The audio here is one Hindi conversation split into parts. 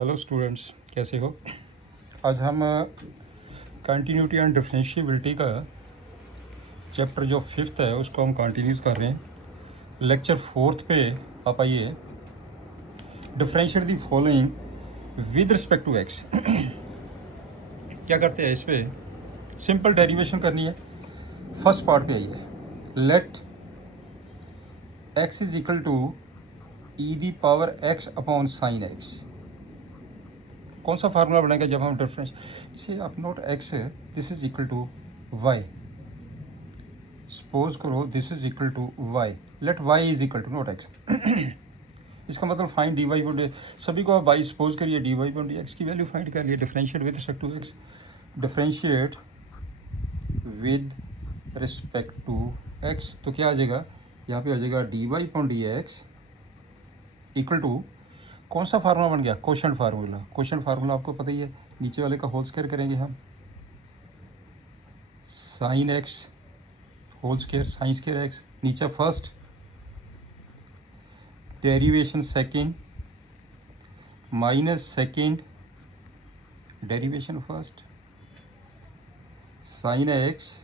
हेलो स्टूडेंट्स, कैसे हो। आज हम कंटिन्यूटी एंड डिफरेंशिएबिलिटी का चैप्टर जो फिफ्थ है उसको हम कंटिन्यूस कर रहे हैं। लेक्चर फोर्थ पे आप आइए। Differentiate the following with respect to x. क्या करते हैं इस पे, सिंपल डेरिवेशन करनी है। फर्स्ट पार्ट पे आइए। Let x is equal to e the power x upon sine x. कौन सा फार्मूला बनेगा जब हम डिफरेंस से आप note x this is equal to y. Suppose करो this is equal to y, let y is equal to note x. इसका मतलब फाइंड डी वाई बाई, सभी को आप वाई सपोज करिए, D Y by D x की वैल्यू फाइंड कर लिए। Differentiate with respect to x, differentiate with respect to x तो क्या आ जाएगा, यहाँ पे आ जाएगा d Y point D x equal to कौन सा फार्मूला बन गया, क्वेश्चन फार्मूला। क्वेश्चन फार्मूला आपको पता ही है, नीचे वाले का होल स्क्वायर करेंगे हम, sine x whole square, sine square x, नीचे first derivation second minus second derivation first sine x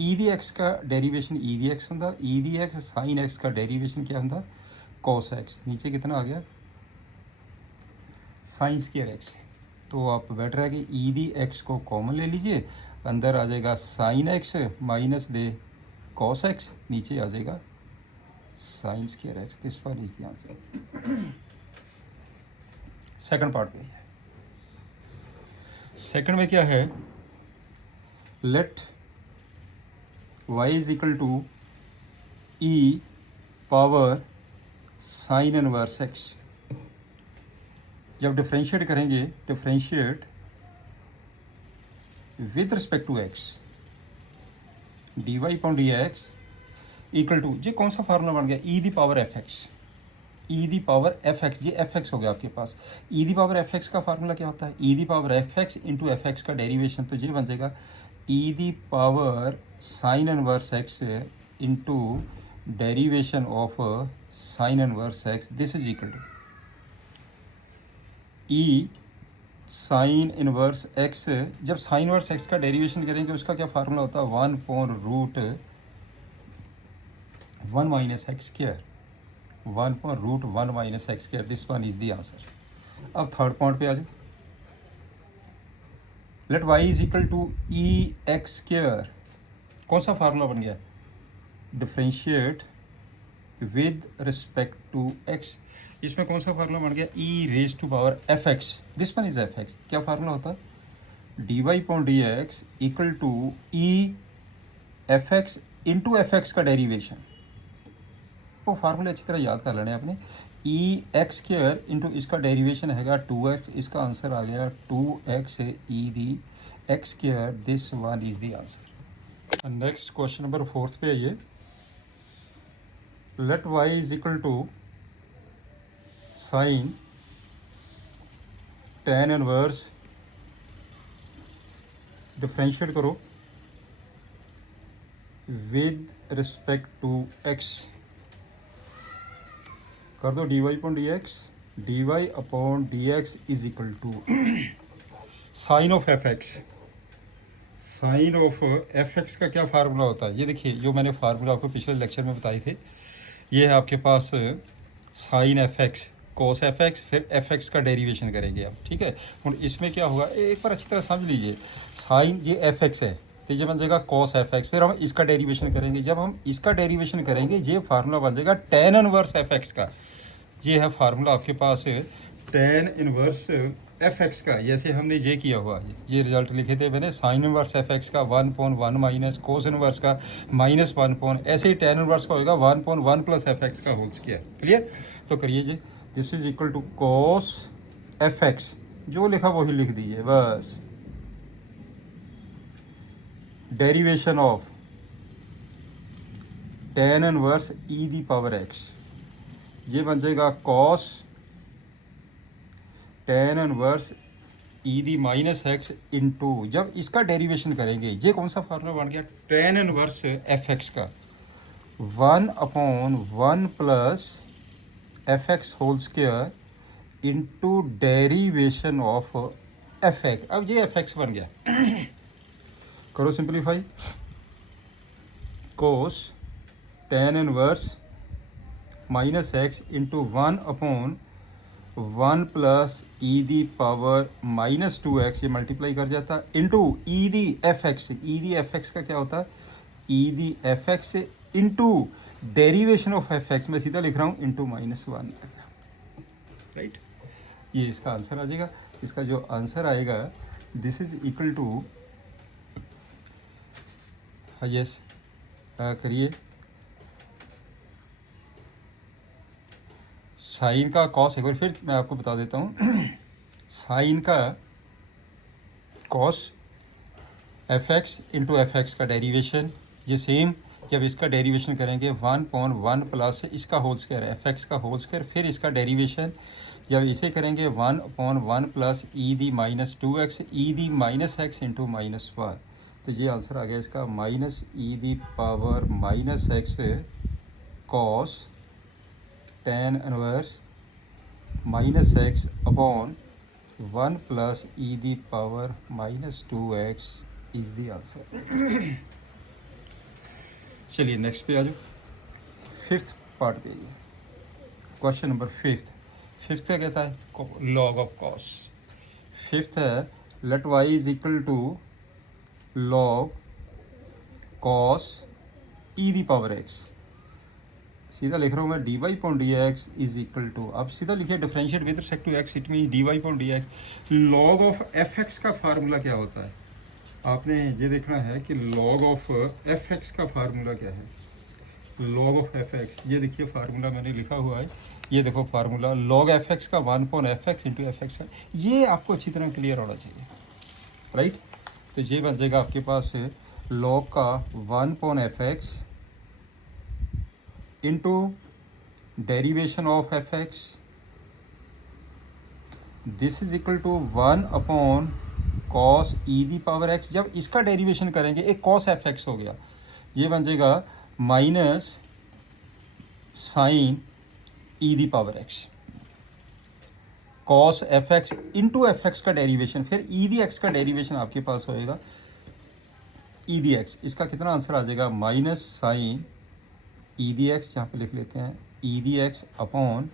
e the x का डेरिवेशन ई दी एक्स होंगे, e the x sine x का डेरिवेशन क्या होंगे, कॉस एक्स। नीचे कितना आ गया, साइन स्क्वायर एक्स। तो आप बेटर है कि ई दी एक्स को कॉमन ले लीजिए, अंदर आ जाएगा sine x minus the cos x, नीचे आ जाएगा sine square x. This one is the answer. Second part पे है। सेकंड में क्या है, let y is equal to e power sine inverse x. जब डिफरेंशिएट करेंगे, differentiate with respect to x, D Y point D x equal to, ये कौन सा फार्मूला बन गया, e the power F x. E the power F x, ये एफ एक्स हो गया आपके पास। E the power F x का फार्मूला क्या होता है, e the power F x into f x का डेरिवेशन, तो ये बन जाएगा e the power sine inverse x into derivation of sine inverse x, this is equal to e sine inverse x. जब साइन इनवर्स एक्स का डेरिवेशन करेंगे उसका क्या फार्मूला होता है, one upon root one minus x square, one upon root one minus x square. This one is the answer. अब थर्ड पॉइंट पे आ जाओ। Let y is equal to e x square, कौन सा फार्मूला बन गया, differentiate with respect to x. इसमें कौन सा फार्मूला बन गया, e raise to power F x, this one is f x. क्या फार्मूला होता है, d Y point D x equal to e f x into f x का डेरिवेशन। वो फार्मूले अच्छी तरह याद कर लेने आपने। ई एक्स स्क्वायर इंटू इसका डेरिवेशन हैगा टू एक्स, इसका आंसर आ गया two x e the x square. This one is the answer. Next question number fourth पे आइए। Let y is equal to sine tan inverse, differentiate करो विद रिस्पेक्ट टू एक्स, कर दो d y upon d x, D y upon d x is equal to sign of f x. Sine of f x का क्या फार्मूला होता है, ये देखिए जो मैंने फार्मूला आपको पिछले लेक्चर में बताए थे। ये है आपके पास साइन एफ एक्स कोस एफ एक्स, फिर एफ एक्स का डेरिवेशन करेंगे आप, ठीक है। और इसमें क्या होगा, एक बार अच्छी तरह समझ लीजिए। साइन ये एफ एक्स है तो ये बन जाएगा कॉस एफ एक्स, फिर हम इसका डेरिवेशन करेंगे। जब हम इसका डेरिवेशन करेंगे ये फार्मूला बन जाएगा टेन इनवर्स एफ एक्स का। ये है फार्मूला आपके पास टेन इनवर्स एफ एक्स का। जैसे हमने ये किया हुआ, ये रिजल्ट लिखे थे मैंने, साइन इनवर्स एफ एक्स का one upon one minus cos inverse का माइनस वन पॉन, ऐसे ही टेन इनवर्स का होगा one upon one plus f x का होल स्क्वायर। क्लियर, तो करिए जी, this is equal to cos f x, जो लिखा वही लिख दीजिए बस, derivation of tan inverse e the power x, ये बन जाएगा cos tan inverse e the minus x into, जब इसका डेरिवेशन करेंगे ये कौन सा फार्मूला बन गया, टेन इनवर्स एफ एक्स का one upon one plus f x whole square into derivation of f x. अब ये एफ एक्स बन गया, करो simplify. Cos tan inverse minus x into 1/1 + e⁻² ये मल्टीप्लाई कर जाता into e the f x. E the f x का क्या होता है? E the f x into derivation of f x, मैं सीधा लिख रहा हूँ इंटू -1, राइट। ये इसका आंसर आ जाएगा। इसका जो आंसर आएगा this is equal to, yes करिए, साइन का कॉस, एक बार फिर मैं आपको बता देता हूँ साइन का cos F x into f x का डेरिवेशन, ये सेम जब इसका डेरिवेशन करेंगे 1/1 प्लस इसका होल स्क्वायर एफ एक्स का होल स्क्वायर, फिर इसका डेरिवेशन जब इसे करेंगे 1/1 प्लस e⁻²x e⁻x इंटू -1, तो ये आंसर आ गया इसका -e⁻−x cos tan inverse -x upon 1 + e⁻−2x is the answer. चलिए नेक्स्ट पे आ जाओ, फिफ्थ पार्ट पे आइए, क्वेश्चन नंबर फिफ्थ क्या कहता है? Log of cos. फिफ्थ है let y is equal to log cos e⁻x। सीधा लिख रहा हूँ मैं dy/dx इज इक्वल टू, अब सीधा लिखिए differentiate with respect to x, it mean dy/dx। Log of f x का फार्मूला क्या होता है? आपने ये देखना है कि लॉग ऑफ एफ एक्स का फार्मूला क्या है। लॉग ऑफ एफ एक्स, ये देखिए फार्मूला मैंने लिखा हुआ है, ये देखो फार्मूला लॉग एफ एक्स का 1/f(x) इंटू एफ एक्स का, ये आपको अच्छी तरह क्लियर होना चाहिए, राइट। तो ये बन जाएगा आपके पास लॉग का 1/f(x) into derivation of f x, this is equal to 1/cos e⁻x। जब इसका डेरिवेशन करेंगे एक cos एफ एक्स हो गया, ये बन जाएगा minus sine e⁻x। cos f x into f x का डेरिवेशन, फिर e⁻x का डेरिवेशन आपके पास होएगा e⁻x। इसका कितना आंसर आ जाएगा? माइनस साइन e⁻x, यहाँ पे लिख लेते हैं e⁻x upon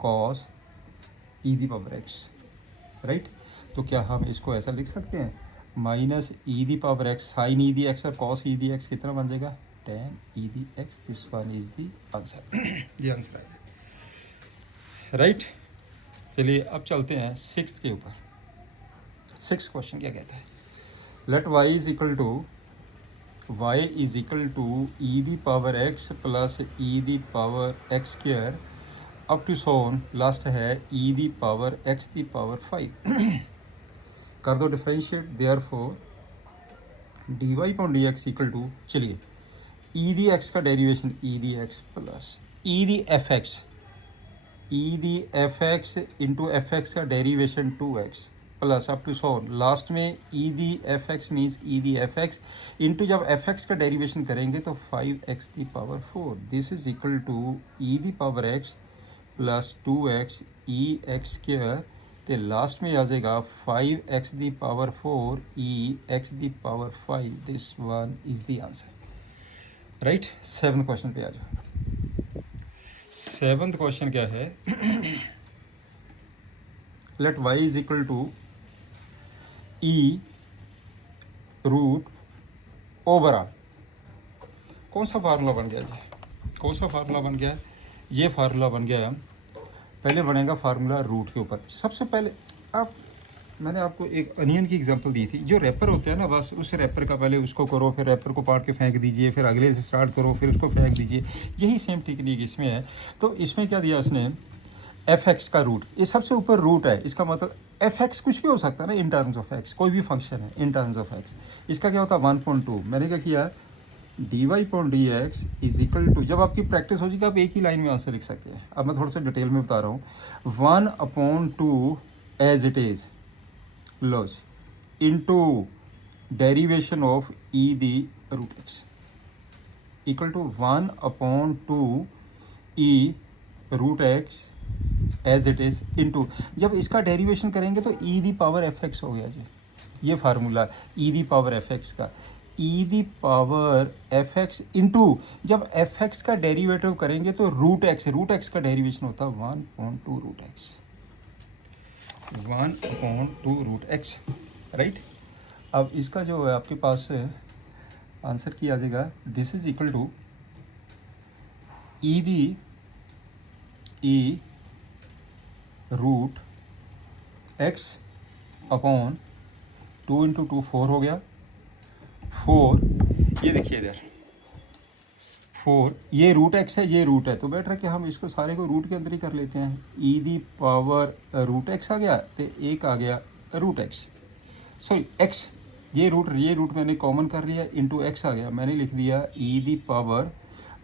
cos e⁻x, right. तो क्या हम इसको ऐसा लिख सकते हैं माइनस e⁻x साइन e⁻x और cos e⁻x कितना बन जाएगा? tan e⁻x। This one is the answer. ये आंसर आएगा, राइट। चलिए अब चलते हैं सिक्स्थ के ऊपर। सिक्स्थ क्वेश्चन क्या कहता है? Let y is equal to e⁻x plus e⁻x² up to सोन, लास्ट है e⁻x⁵ कर दो differentiate, therefore dy/dx equal to, चलिए e⁻x का derivation e⁻x plus e⁻x into f x का derivation 2x plus up to सोन, लास्ट में e⁻x मीन्स e⁻x इंटू जब एफ एक्स का डेरिवेशन करेंगे तो 5x⁴, this is equal to e⁻x plus 2x e⁻x², तो लास्ट में आ जाएगा 5x⁴ e⁻5, this one is the answer, right. Seventh question पे आ जाओ। सेवन्थ क्वेश्चन क्या है? Let y is equal to e√ओवरऑल। कौन सा फार्मूला बन गया जी? कौन सा फार्मूला बन गया? ये फार्मूला बन गया, पहले बनेगा फार्मूला रूट के ऊपर। सबसे पहले अब मैंने आपको एक अनियन की एग्जांपल दी थी, जो रैपर होते हैं ना, बस उस रैपर का पहले उसको करो, फिर रैपर को पाट के फेंक दीजिए, फिर अगले से स्टार्ट करो, फिर उसको फेंक दीजिए। यही सेम टेक्निक इसमें है। तो इसमें क्या दिया उसने? एफ एक्स का रूट, ये सबसे ऊपर रूट है, इसका मतलब एफ एक्स कुछ भी हो सकता है ना इन टर्म्स ऑफ एक्स, कोई भी फंक्शन है इन टर्म्स ऑफ एक्स। इसका क्या होता है? 1.2। मैंने क्या किया? dy/dx इज इक्वल टू, जब आपकी प्रैक्टिस हो जाएगी आप एक ही लाइन में आंसर लिख सकते हैं। अब मैं थोड़ा सा डिटेल में बता रहा हूँ। 1/2 as it is loss into derivation of e⁻x equal to 1/2 e√x as it is into, जब इसका डेरिवेशन करेंगे तो e the power F x हो गया जी, ये formula e the power F x का, e the power F x into, जब एफ एक्स का डेरिवेटिव करेंगे तो रूट एक्स का डेरिवेशन होता है 1/2 root x, 1/2 root x, right. अब इसका जो है आपके पास आंसर किया जाएगा, this is equal to e the e root x upon 2 into 2 4 हो गया, 4, ये देखिए इधर 4, ये रूट एक्स है, ये रूट है, तो बेटर है कि हम इसको सारे को रूट के अंदर ही कर लेते हैं। ई दी पावर रूट एक्स आ गया, तो एक आ गया रूट एक्स, सॉरी एक्स, ये रूट मैंने कॉमन कर लिया, इंटू एक्स आ गया, मैंने लिख दिया ई दी पावर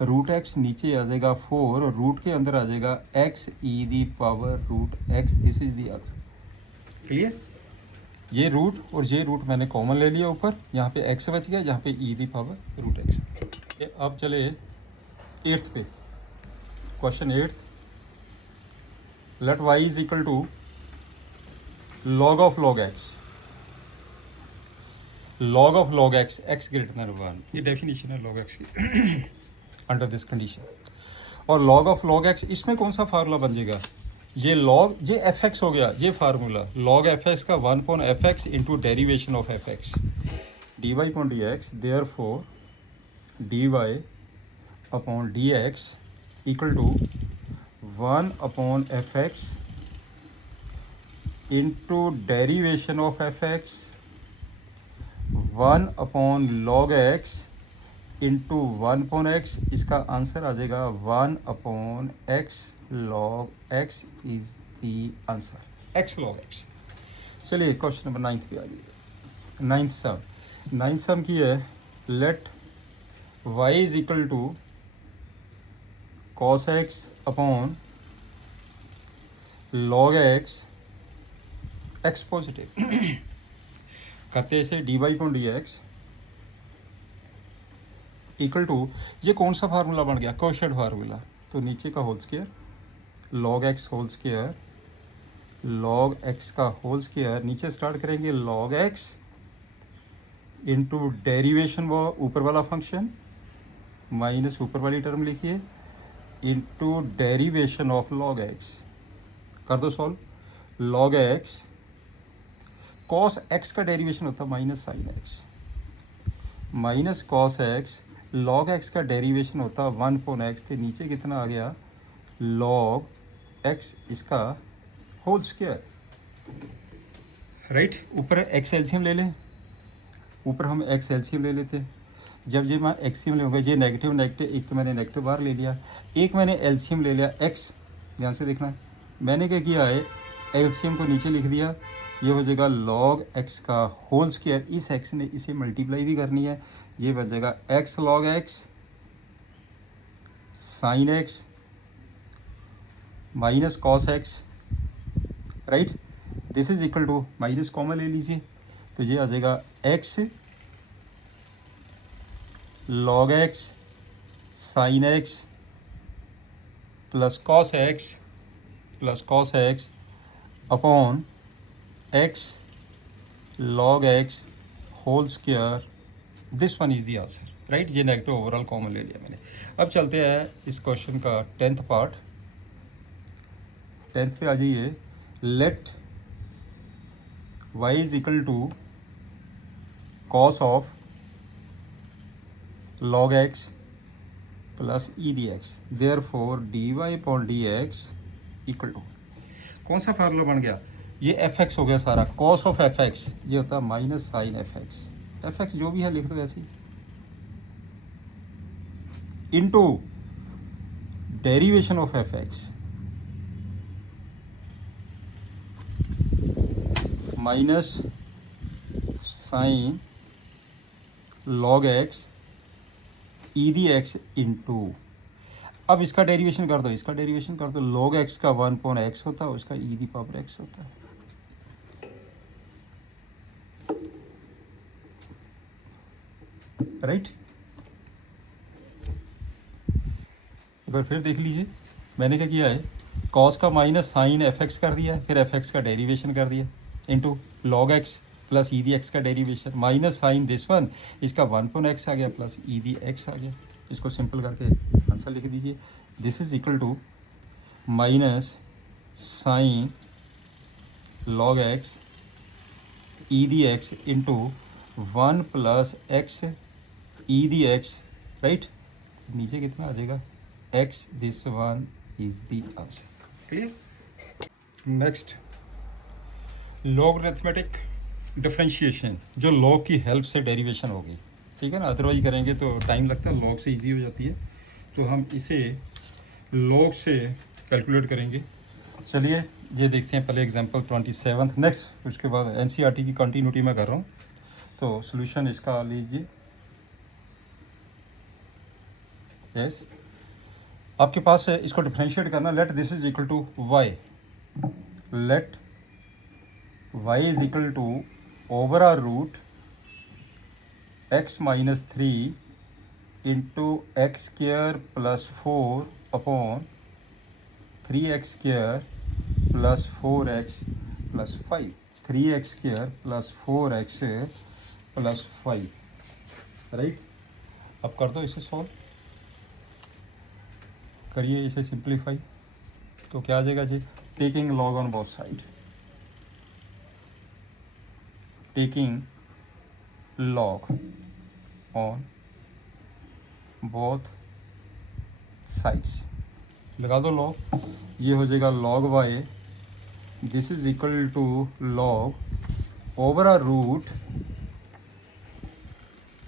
रूट एक्स, नीचे आ जाएगा 4 और रूट के अंदर आ जाएगा x e the power root x, this is the answer. Clear, ये रूट और ये रूट मैंने कॉमन ले लिया ऊपर, यहाँ पे एक्स बच गया, यहाँ पे e the power root x. अब चले 8th पे, question 8th, let y is equal to log of log x, log of log x, x greater than 1, ये डेफिनेशन है लॉग एक्स की अंडर दिस कंडीशन। और log ऑफ log x, इसमें कौन सा फार्मूला बन जाएगा, ये log, ये एफ एक्स हो गया, ये फार्मूला log एफ एक्स का 1 f x into derivation of f x, D y upon d x, therefore d y upon d x equal to 1 upon f x into derivation of f x 1 upon log x into 1 upon x, इसका आंसर आ जाएगा 1 upon x log x is the answer, x log x. चलिए क्वेश्चन नंबर 9 पे आ जाइए, 9th सम की है, let y is equal to cos x upon log x, x positive करते ऐसे d y upon d x equal to, ये कौन सा फार्मूला बन गया, कोशेड फार्मूला, तो नीचे का whole square log x whole square, log x का होल स्क्वायर, नीचे स्टार्ट करेंगे लॉग एक्स इंटू डेरिवेशन वो ऊपर वाला फंक्शन माइनस ऊपर वाली टर्म लिखिए into derivation of log x, कर दो solve, log x cos x का डेरिवेशन होता है minus sine x, minus cos x, log x का डेरिवेशन होता है 1 अपॉन एक्स, तो नीचे कितना आ गया लॉग एक्स, इसका होल स्क्वायर, राइट। ऊपर एक्स एलसीएम ले लें, ऊपर हम एक्स एलसीएम ले लेते हैं, जब ये मैं एक्सीएम लेंगे, ये नेगेटिव नेगेटिव, एक तो मैंने नेगेटिव बार ले लिया, एक मैंने एलसीएम ले लिया एक्स, ध्यान से देखना, मैंने क्या किया है एलसीएम को नीचे लिख दिया, ये हो जाएगा लॉग एक्स का होल स्क्वायर, इस एक्स ने इसे मल्टीप्लाई भी करनी है, ये बन जाएगा x log x sine x minus cos x, right, this is equal to, minus common ले लीजिए, तो ये आ जाएगा x log x sine x plus cos x upon x log x whole square, this one is the answer, right. ये नेगेटिव ओवरऑल कॉमन ले लिया मैंने। अब चलते हैं इस क्वेश्चन का 10th पार्ट, 10th पे आ जाइए, let y is equal to cos of log x plus e D x, therefore d y upon d x equal to, कौन सा फार्मूला बन गया, ये एफ एक्स हो गया सारा, कॉस ऑफ एफ एक्स ये होता है माइनस साइन एफ एक्स जो भी है लिख दो ऐसे ही, into derivation of f x minus sine log x e D x into, अब इसका डेरिवेशन कर दो, लॉग एक्स का 1 अपॉन एक्स होता है, उसका ई दी पावर एक्स होता है, राइट। एक बार फिर देख लीजिए, मैंने क्या किया है, कॉस का माइनस साइन एफ एक्स कर दिया, फिर एफ एक्स का डेरिवेशन कर दिया into log x plus e the x का derivation minus sine this one, इसका 1/x आ गया प्लस ई दी एक्स आ गया। इसको सिंपल करके आंसर लिख दीजिए। This is equal to minus sine log x e the x into 1 + x e the x, right. नीचे कितना आ जाएगा x, this one is the answer. Clear. Next logarithmic differentiation, जो लॉग की हेल्प से डेरिवेशन होगी, ठीक है ना। अदरवाइज करेंगे तो टाइम लगता है, लॉग से इजी हो जाती है, तो हम इसे लॉग से कैलकुलेट करेंगे। चलिए ये देखते हैं पहले एग्जांपल 27। नेक्स्ट उसके बाद एनसीईआरटी की कंटिन्यूटी में कर रहा हूँ, तो सॉल्यूशन इसका लीजिए। यस, आपके पास है, इसको डिफरेंशिएट करना। Let this is equal to y, let y is equal to over a root x minus 3 into x square plus 4 upon 3x square plus 4x plus 5, 3x square plus 4x plus 5, right. अब कर दो इसे सॉल्व, करिए इसे सिंप्लीफाई, तो क्या आ जाएगा जी। Taking log on both side, taking log on both sides, लगा दो लॉग, ये हो जाएगा log y, this is equal to log over a root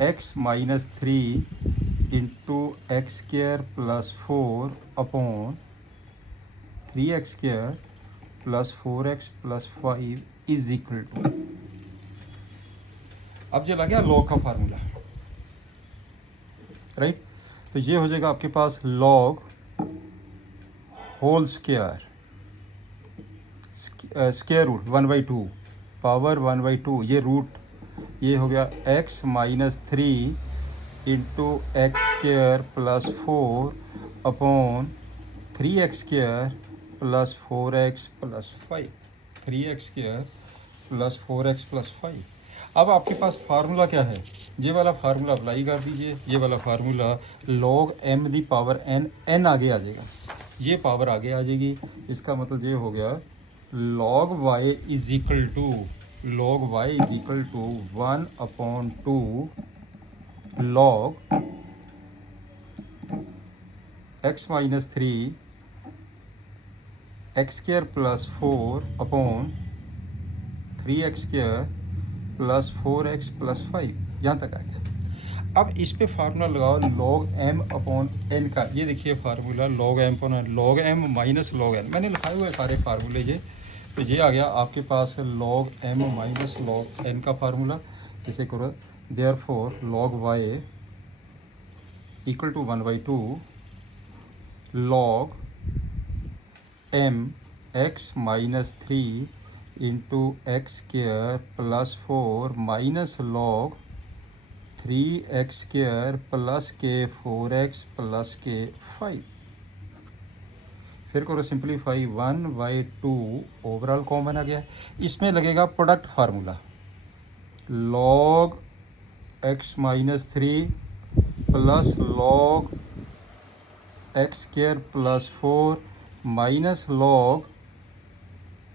x minus 3 into x square plus 4 upon 3x square plus 4x plus 5 is equal to. अब ये लग गया लॉग का फार्मूला, राइट। तो ये हो जाएगा आपके पास log whole square, square root 1/2 power 1/2, ये रूट, ये हो गया x minus 3 into x square plus 4 upon 3x square plus 4x plus 5, 3x square plus 4x plus 5। अब आपके पास फार्मूला क्या है, ये वाला फार्मूला अप्लाई कर दीजिए। ये वाला formula log m the power n आगे आ जाएगा, ये पावर आगे आ जाएगी। इसका मतलब ये हो गया log y is equal to 1/2 log x minus 3 x square plus 4 upon 3x square plus 4x plus 5, यहाँ तक आ गया। अब इस पे फार्मूला लगाओ log m अपॉन n का, ये देखिए formula log m upon n, log m minus log n, मैंने लिखाए हुए सारे फार्मूले ये, तो ये आ गया आपके पास log m minus log n का फार्मूला। इसे करो, therefore log y equal to 1/2 log m x minus 3 into x square plus 4 minus log 3x square plus के 4x प्लस के 5, फिर करो सिंप्लीफाई, 1/2 ओवरऑल कॉमन आ गया। इसमें लगेगा product formula, log x minus 3 plus log x square plus 4 minus log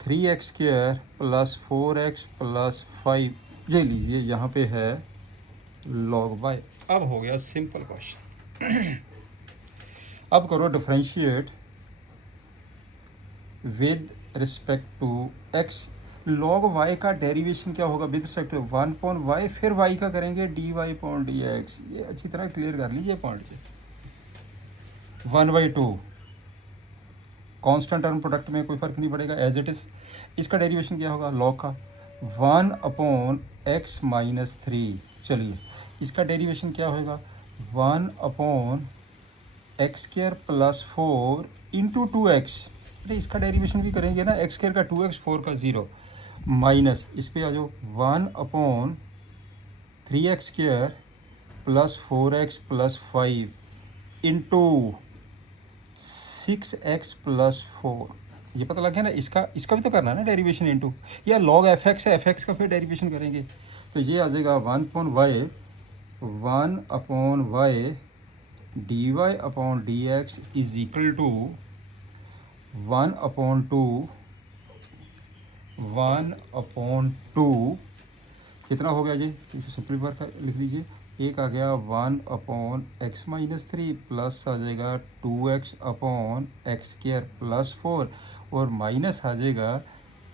3x square plus 4x plus 5, ये लीजिए यहाँ पे है log y। अब हो गया सिंपल क्वेश्चन। अब करो differentiate with respect to x, log y का डेरिवेशन क्या होगा विद रिस्पेक्ट टू 1/y, फिर y का करेंगे dy/dx। ये अच्छी तरह क्लियर कर लीजिए पॉइंट से। 1/2 कांस्टेंट टर्म प्रोडक्ट में कोई फर्क नहीं पड़ेगा, एज इट इज़। इसका डेरिवेशन क्या होगा लॉग का 1/x माइनस 3, चलिए इसका डेरिवेशन क्या होगा 1/x square plus 4 into 2x, अरे इसका डेरिवेशन भी करेंगे ना, x स्क्र का 2x 4 का 0 माइनस, इस पर आ जाओ 1/3x square plus 4x plus 5 into 6x plus 4, ये पता लग गया ना, इसका इसका भी तो करना है ना डेरिवेशन इनटू, या लॉग एफ एक्स है, एफ एक्स का फिर डेरिवेशन करेंगे तो ये आ जाएगा 1/y dy upon d x is equal to 1/2 कितना हो गया जी, सिंपलीफाई कर लिख लीजिए। एक आ गया 1/x-3 प्लस आ जाएगा 2x/x² प्लस 4 और माइनस आ जाएगा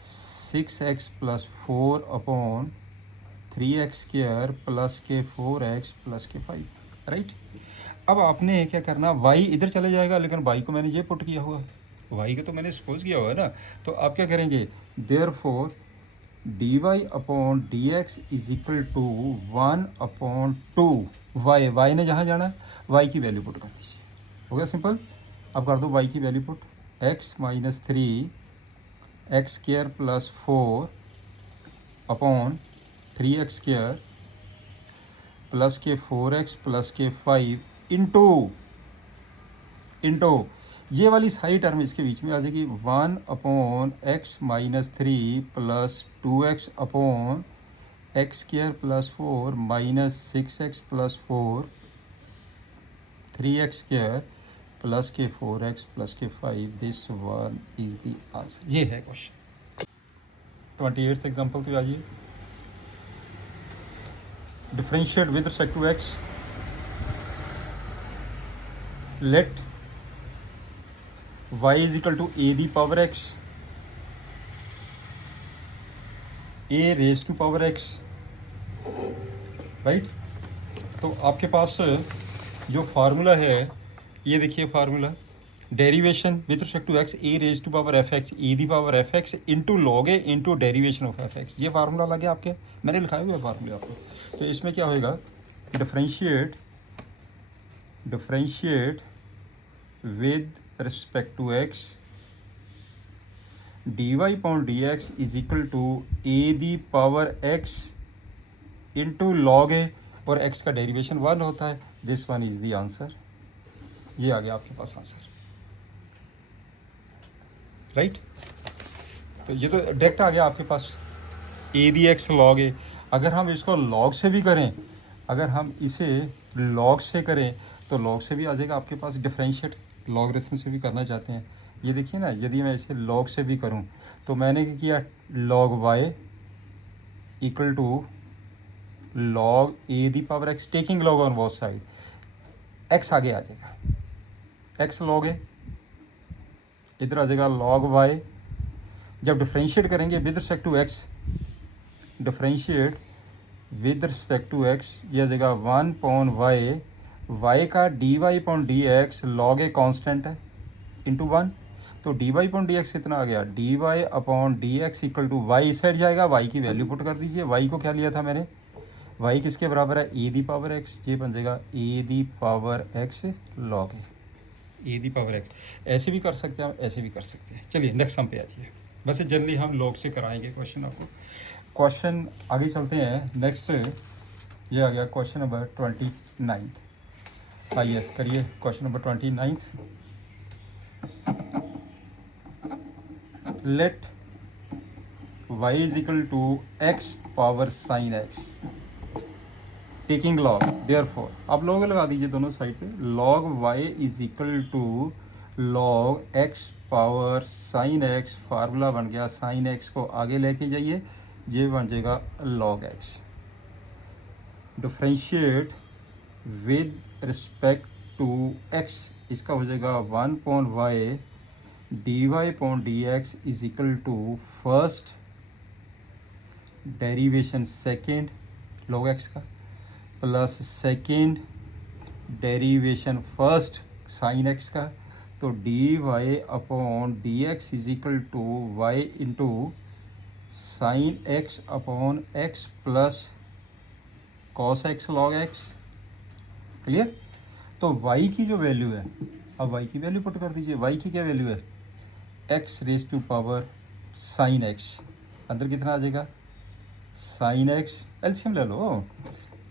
6x प्लस 4/3x² प्लस के 4x प्लस के 5, राइट। अब आपने क्या करना, y इधर चले जाएगा, लेकिन y को मैंने ये पुट किया हुआ, y को तो मैंने सपोज किया हुआ है ना, तो आप क्या करेंगे, therefore dy upon d x is equal to 1/2 y ने जहाँ जाना y की वैल्यू पुट कर दीजिए, हो गया सिंपल। अब कर दो y की value put, x-3 x² plus 4/3x² plus के 4x प्लस के 5 इंटू ये वाली सारी टर्म इसके बीच में आ जाएगी 1/x-3 plus 2x/x² plus 4 minus 6x plus 4 3x² plus के 4x प्लस के 5। This one is the answer. ये है क्वेश्चन 28th एग्जाम्पल पे आइए। Differentiate with respect to x, let y is equal to a the power x, a raise to power x, right. तो आपके पास जो फार्मूला है ये देखिए, formula derivation with respect to x, a raise to power F x, a the power F x into log a into derivation of f x. ये फार्मूला लगे आपके, मैंने लिखाया हुआ है फार्मूले आपको। तो इसमें क्या होएगा, differentiate with respect to x dy upon d x is equal to a the power x into log a, और x का डेरिवेशन 1 होता है। This one is the answer. ये आ गया आपके पास आंसर, राइट। तो ये तो डायरेक्ट आ गया आपके पास, a दी x लॉग ए। अगर हम इसको लॉग से भी करें, अगर हम इसे लॉग से करें तो लॉग से भी आ जाएगा आपके पास। डिफरेंशिएट लॉगरिथम से भी करना चाहते हैं, ये देखिए ना, यदि मैं इसे लॉग से भी करूं तो मैंने क्या किया, log y equal to log a the power x, taking log on both side, x आगे आ जाएगा, x लॉग ए, इधर आ जाएगा लॉग y। जब डिफरेंशिएट करेंगे with respect to x, differentiate with respect to x, ये आ जाएगा 1/y, y का dy upon d x, log a constant है, इंटू 1। तो dy अपॉन डी एक्स कितना आ गया, dy upon d x equal to y इस साइड जाएगा, y की वैल्यू पुट कर दीजिए। y को क्या लिया था मैंने, y किसके बराबर है, a दी पावर x, ये बन जाएगा a the power x log A, a the power x। ऐसे भी कर सकते हैं, ऐसे भी कर सकते हैं। चलिए नेक्स्ट सम पे आ जाइए। वैसे जनरली हम लॉग से कराएंगे क्वेश्चन आपको। क्वेश्चन आगे चलते हैं, नेक्स्ट ये आ गया क्वेश्चन नंबर 29। आइए करिए question number 29। Let y is equal to x power sine x, taking log, therefore आप लॉग लगा दीजिए दोनों साइड पे, log y is equal to log x power sine x, formula बन गया, साइन x को आगे लेके जाइए, ये बन जाएगा log x। Differentiate with respect to x, इसका हो जाएगा 1/y dy upon d x is equal to first derivation second log x का, plus second derivation first sine x का। तो dy upon d x is equal to y into sine x upon x plus cos x log x। Clear. तो y की जो वैल्यू है, अब y की वैल्यू पुट कर दीजिए। y की क्या वैल्यू है, x raise to power sine x, अंदर कितना आ जाएगा साइन x, एलसीएम ले लो।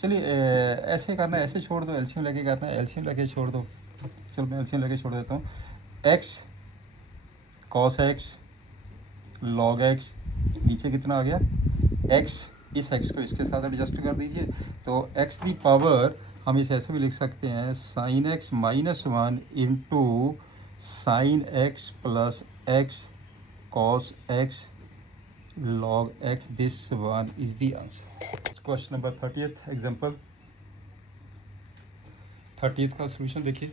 चलिए ऐसे करना है, ऐसे छोड़ दो, एलसीएम लेके करना है, एलसीएम लेके छोड़ दो। चलो मैं एलसीएम लेके छोड़ देता हूँ। x cos x log x, नीचे कितना आ गया एक्स, इस एक्स को इसके साथ एडजस्ट कर दीजिए तो एक्स दी पावर हम इसे ऐसे भी लिख सकते हैं sign x minus one into sine x plus x cos x log x. This one is the answer. Question number 30th example. 30th का solution देखिए.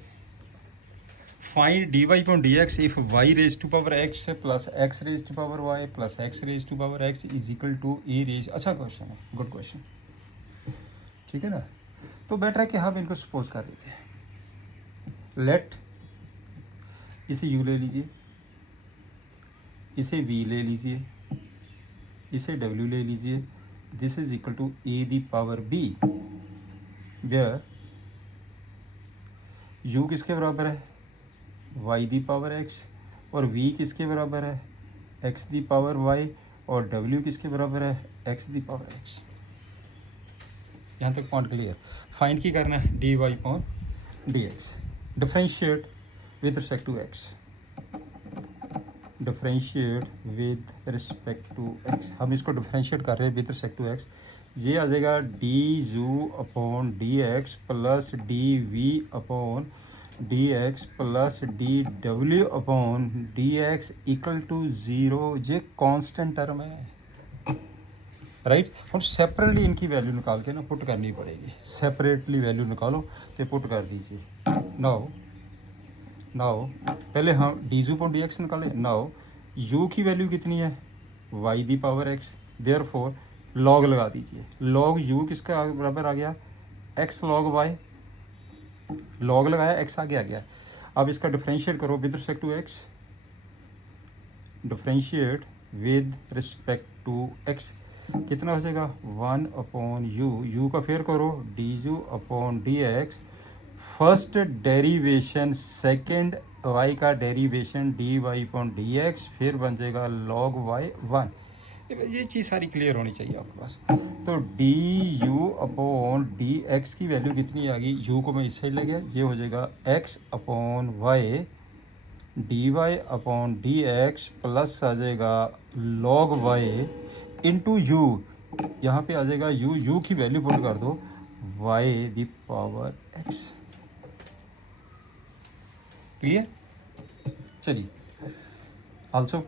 Find dy upon dx if y raised to power x plus x raised to power y plus x raised to power x is equal to e raised. अच्छा क्वेश्चन है, गुड क्वेश्चन. ठीक है ना. तो बेटर है कि हम इनको सपोज कर लेते हैं. लेट इसे u ले लीजिए, इसे v ले लीजिए, इसे w ले लीजिए. This is equal to a the power b where u किसके बराबर है y दी पावर x और v किसके बराबर है x दी पावर y और w किसके बराबर है x दी पावर x. यहाँ तक पॉइंट क्लियर. फाइंड की करना है dy upon dx. Differentiate with respect to x. Differentiate with respect to x. हम इसको डिफरेंशिएट कर रहे हैं विद रिस्पेक्ट टू x. ये आ जाएगा d u upon d x plus d v upon d x plus d डब्ल्यू upon d x equal to zero. ये कांस्टेंट टर्म है, राइट. हम सेपरेटली इनकी वैल्यू निकाल के ना पुट करनी पड़ेगी. सेपरेटली वैल्यू निकालो तो पुट कर दीजिए. नाउ पहले हम d u upon d x निकालें. नाउ यू की वैल्यू कितनी है y the power x. Therefore log लगा दीजिए. लॉग यू किसका बराबर आ गया एक्स लॉग वाई. लॉग लगाया एक्स आगे आ गया. अब इसका डिफरेंशिएट करो with respect to x. Differentiate with respect to x कितना हो जाएगा वन अपॉन यू का फेयर करो d u upon d x. First derivation second Y का derivation d y upon d x फिर बन जाएगा लॉग वाई वन. ये चीज़ सारी क्लियर होनी चाहिए आपके पास. तो d u upon d x की वैल्यू कितनी आ गई. यू को मैं इस साइड ले गया, ये हो जाएगा x upon y d y upon d x plus आ जाएगा लॉग वाई इंटू यू. यहाँ पे आ जाएगा यू की वैल्यू पुट कर दो y the power x. Clear. चलिए आल्सो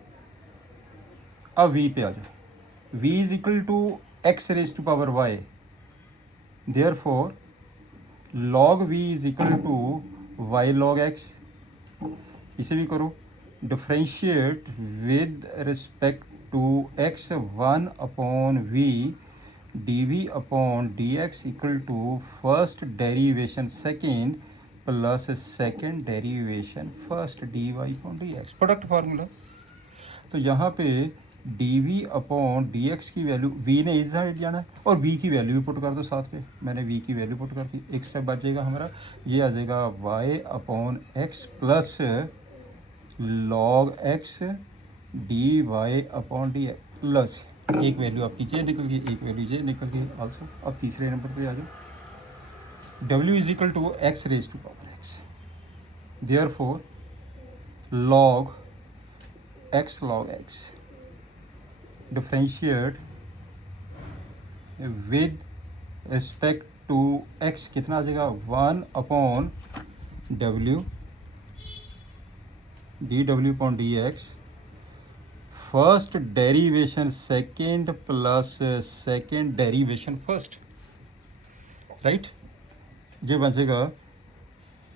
अब v पे आ जाओ. v is equal to x raise to power y. देयरफॉर log v is equal to y log x. इसे भी करो differentiate with respect to x one upon v d v upon d x equal to first derivation second plus second derivation first d y upon d x. Product formula. तो यहाँ पे D v upon d x की वैल्यू v ने इस साइड जाना है और v की वैल्यू भी पुट कर दो साथ पे. मैंने v की वैल्यू पुट कर दी. एक स्टेप बचेगा हमारा. ये आ जाएगा y upon x plus log x D y upon d x plus एक वैल्यू आपकी ये निकल गई, एक वैल्यू ये निकल गई आल्सो. अब तीसरे नंबर पे आ जाओ. w is equal to x raise to power x. Therefore log x log x differentiate with respect to x कितना आ जाएगा वन अपॉन w डी डब्ल्यू upon d x first derivation second plus second derivation first, right. जो बचेगा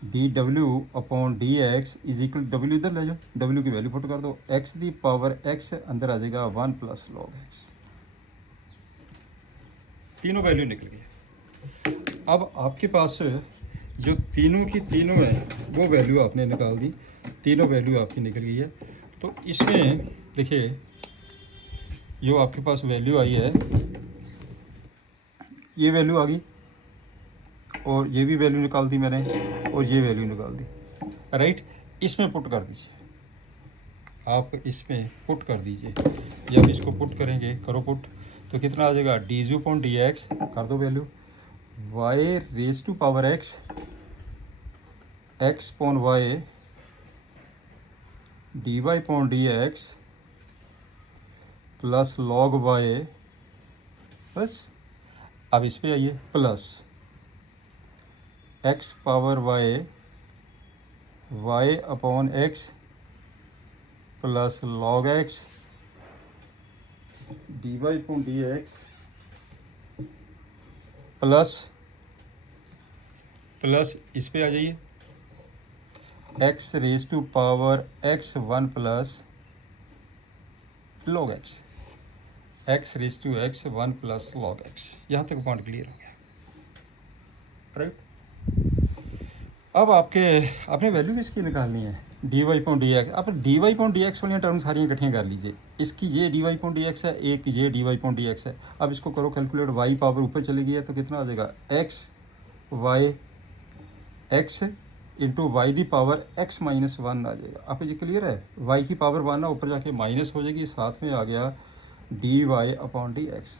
डी डब्ल्यू upon d x is equal W इधर ले जाओ. डब्ल्यू की वैल्यू पुट कर दो. एक्स दी पावर एक्स अंदर आ जाएगा वन प्लस लॉग एक्स. तीनों वैल्यू निकल गई. अब आपके पास जो तीनों की तीनों है वो वैल्यू आपने निकाल दी. तीनों वैल्यू आपकी निकल गई है. तो इसमें देखिए जो आपके पास वैल्यू आई है ये वैल्यू आ गई और ये भी वैल्यू निकाल दी मैंने और ये वैल्यू निकाल दी, राइट. इसमें पुट कर दीजिए. आप इसमें पुट कर दीजिए. जब इसको पुट करेंगे करो पुट तो कितना आ जाएगा d u upon d x कर दो value y raise to power x x upon y d y upon d x plus log y, बस। अब इस पे आइए, plus x power y, y upon x plus log x D y upon d x plus इस पे आ जाइए, x raise to power x one plus log x, x raise to x one plus log x. यहाँ तक पॉइंट क्लियर हो गया, राइट। अब आपने वैल्यू किसकी निकालनी है, d Y point D x. आप d Y point D x वाली टर्म सारी इकट्ठियाँ कर लीजिए। इसकी ये d Y point D x है, एक ये d Y point D x है। अब इसको करो कैलकुलेट, वाई पावर ऊपर चली गई है तो कितना आ जाएगा, x y x into y the power x minus one आ जाएगा। आप ये क्लियर है, वाई की पावर वन ना ऊपर जाके माइनस हो जाएगी, साथ में आ गया d y upon d x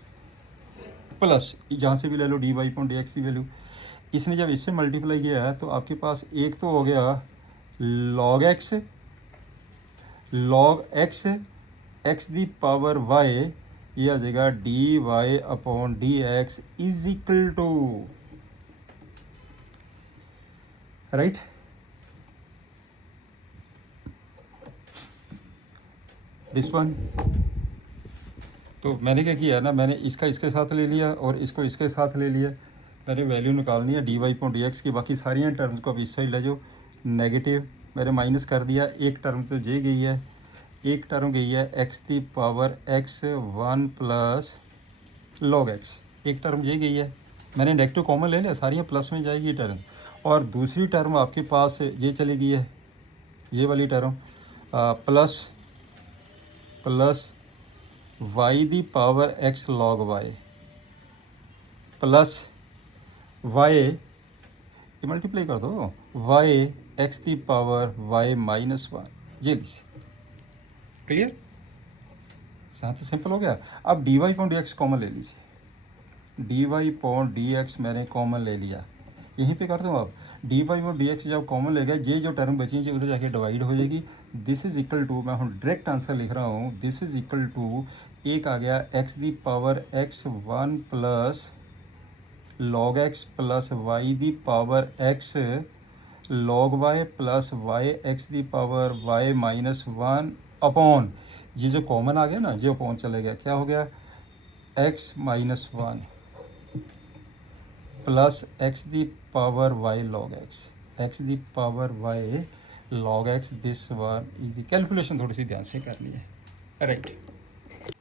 plus जहाँ से भी ले लो d y upon d x की वैल्यू। इसने जब इससे मल्टीप्लाई किया है तो आपके पास एक तो हो गया log x, x the power y, ये आ जाएगा d y upon d x is equal to, right. This one. तो मैंने क्या किया ना, मैंने इसका इसके साथ ले लिया और इसको इसके साथ ले लिया। मैंने वैल्यू निकालनी है d Y point D x की, बाकी सारी टर्म्स को अब इस साइड ले जाओ, नेगेटिव मैंने माइनस कर दिया। एक टर्म तो जे गई है, एक टर्म गई है x the power x one plus log x, एक टर्म ये गई है। मैंने नेगेटिव कॉमन ले लिया, सारी प्लस में जाएगी टर्म। और दूसरी टर्म आपके पास ये चली गई है, ये वाली term plus y the power x log y plus y, ये मल्टीप्लाई कर दो, y x the power y minus one, ये लीजिए। क्लियर, साथ सिंपल हो गया। अब d Y point D x common ले लीजिए, d Y point D x मैंने कॉमन ले लिया, यहीं पे कर दो आप। D Y point D x जब कॉमन ले गया, ये जो टर्म बची है उधर जाके डिवाइड हो जाएगी। दिस इज इक्वल टू, मैं हूँ डायरेक्ट आंसर लिख रहा हूँ, दिस इज इक्वल टू, एक आ गया x the power x one plus log x plus y the power x log y plus y x the power y minus one upon, ये जो कॉमन आ गया ना, ये अपॉन चले गया, क्या हो गया, x minus one plus x the power y log x, x the power y log x, this one is, calculation थोड़ी सी ध्यान से करनी है, राइट।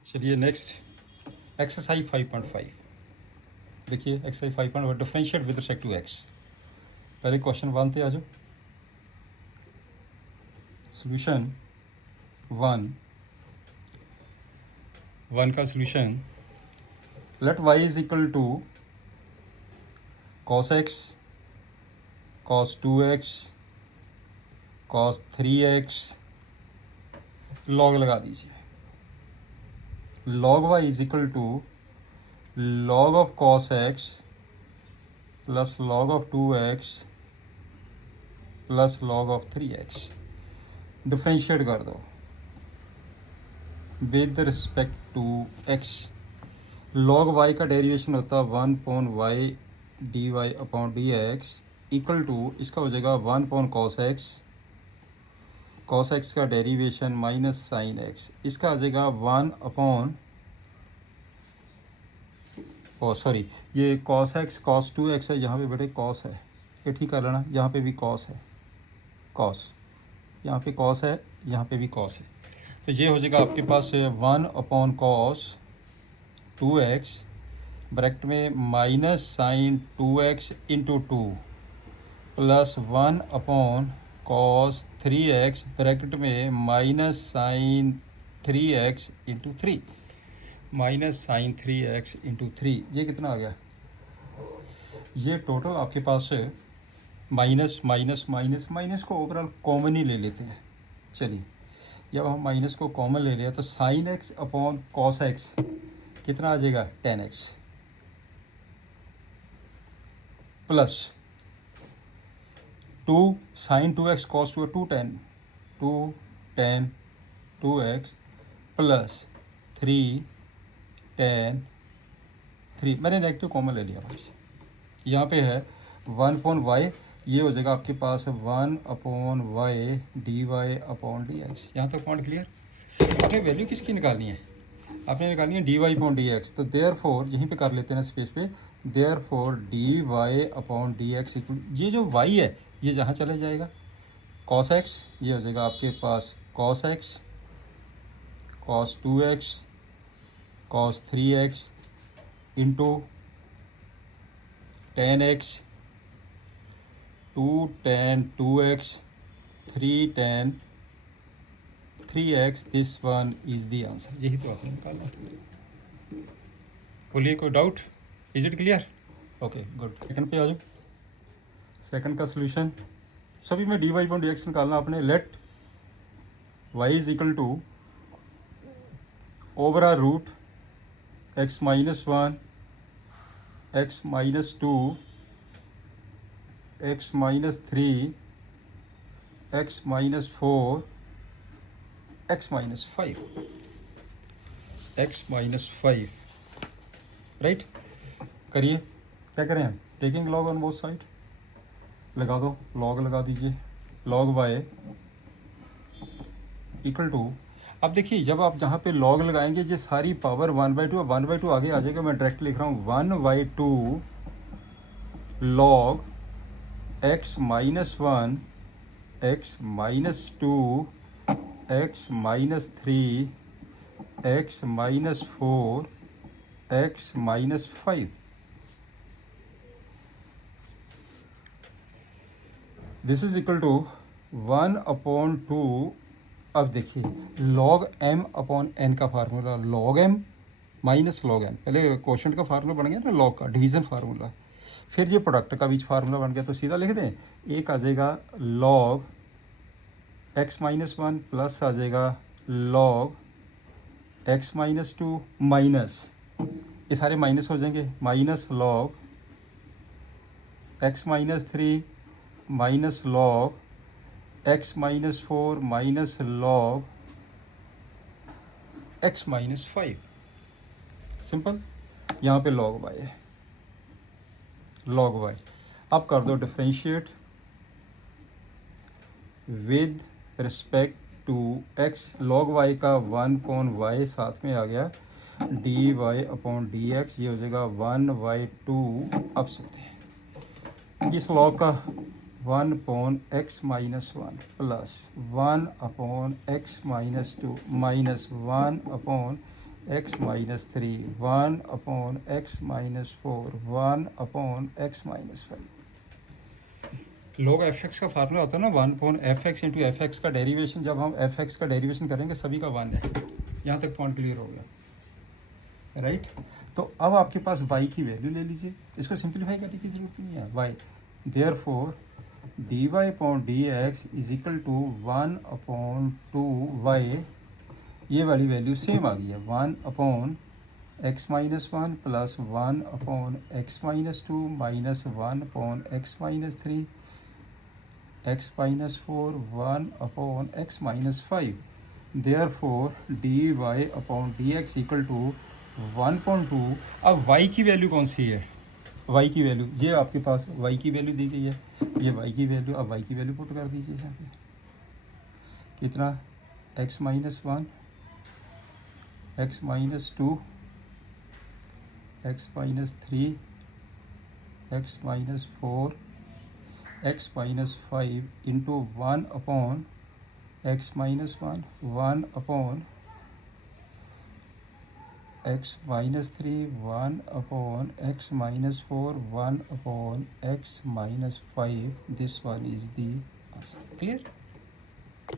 चलिए नेक्स्ट एक्सरसाइज 5.5 देखिए, exercise 5.5 differentiate with respect to x. पहले क्वेश्चन 1 पे आ जाओ। सोल्यूशन 1 का solution, let y is equal to cos x cos 2x cos 3x, log लगा दीजिए, log y is equal to log of cos x plus log of 2x plus log of 3x। Differentiate कर दो with respect to x। log y का डेरिवेशन होता है 1 upon y d y upon d x equal to, इसका हो जाएगा 1 अपॉन कॉस एक्स का डेरिवेशन माइनस साइन एक्स, इसका आ जाएगा 1 अपॉन, ओ सॉरी, ये कॉस एक्स कॉस 2x है, यहाँ पे बेटे कॉस है, ये ठीक कर लेना, यहाँ पे भी कॉस है, कॉस, यहाँ पे कॉस है, यहाँ पे भी कॉस है, तो ये हो जाएगा आपके पास 1 अपॉन कॉस 2x ब्रैकेट में minus sine 2x into 2 plus 1 upon cos 3x bracket में minus sine 3x into 3, minus sine 3x into 3, ये कितना आ गया, ये टोटल आपके पास माइनस माइनस माइनस माइनस को ओवरऑल कॉमन ही ले लेते हैं। चलिए, जब हम माइनस को कॉमन ले लिया तो sine x upon cos x कितना आ जाएगा, 10x plus 2 sine 2x cos 2 2 10 tan 2x plus 3 tan 3, मैंने नेगेटिव कॉमन ले लिया बस। यहाँ पे है 1/y, ये हो जाएगा आपके पास 1/y dy/dx। यहाँ तक पॉइंट क्लियर। आपने वैल्यू किसकी निकालनी है? आपने निकालनी है dy/dx। तो देयर फोर यहीं पे कर लेते हैं स्पेस पे, देयर फोर dy/dx इक्वल, ये जो y है ये जहाँ चले जाएगा cos x, ये हो जाएगा आपके पास cos x, cos 2x, cos 3x into tan x, 2 tan 2x, 3 tan 3x, this one is the answer. यही तो आपने निकालना। बोलिए कोई doubt? Is it clear? Okay good. Second पे आ जाओ। सेकंड का सोल्यूशन सभी में dy/dx निकालना आपने। Let y is equal to over r root x minus 1, x minus 2, x minus 3, x minus 4, x minus 5, x minus 5, right. करिए, क्या करें हम? Taking log on both side, लगा दो, लॉग लगा दीजिए, लॉग y इक्वल टू, अब देखिए जब आप जहाँ पे लॉग लगाएंगे ये सारी पावर 1/2, 1/2 आगे आ जाएगा, मैं डायरेक्ट लिख रहा हूँ 1/2 log x minus 1, x minus 2, x minus 3, x minus 4, x minus 5। This is equal to 1/2। अब देखिए log m अपॉन n का formula, log m minus log n, पहले क्वेश्चन का फार्मूला बन गया ना log का, डिवीज़न फार्मूला, फिर ये प्रोडक्ट का बीच फार्मूला बन गया, तो सीधा लिख दें, एक आ जाएगा log x माइनस 1 प्लस आ जाएगा log x माइनस 2 माइनस, ये सारे माइनस हो जाएंगे, minus log x minus 3 minus log x minus 4 minus log x minus 5। Simple. यहाँ पे log y है, log y। अब कर दो differentiate with respect to x, log y का 1/y साथ में आ गया, dy/dx, ये हो जाएगा 1/2। अब सकते हैं इस log का 1/x minus 1 plus 1/x minus 2 minus 1/x minus 3, 1/x minus 4, 1/x minus 5। log fx का फार्मूला होता है ना 1/fx इंटू fx का डेरिवेशन, जब हम fx का डेरिवेशन करेंगे सभी का 1 है। यहाँ तक पॉइंट क्लियर हो गया, राइट। तो अब आपके पास y की वैल्यू ले लीजिए, इसको सिंप्लीफाई करने की जरूरत नहीं है। y therefore dy/dx is equal to 1/2y, ये वाली वैल्यू सेम आ गई है, 1/x minus 1 plus 1/x minus 2 minus 1/x minus 3, x minus 4, 1/x minus 5। Therefore dy/dx equal to 1/2। अब y की वैल्यू कौन सी है? y की वैल्यू, ये आपके पास y की वैल्यू दी गई है, ये y की वैल्यू, अब y की वैल्यू पुट कर दीजिए यहाँ पे, कितना, x minus 1, x minus 2, x minus 3, x minus 4, x minus 5 into 1/x minus 1, 1/x minus 3, 1/x minus 4, 1/x minus 5। This one is the answer. Clear.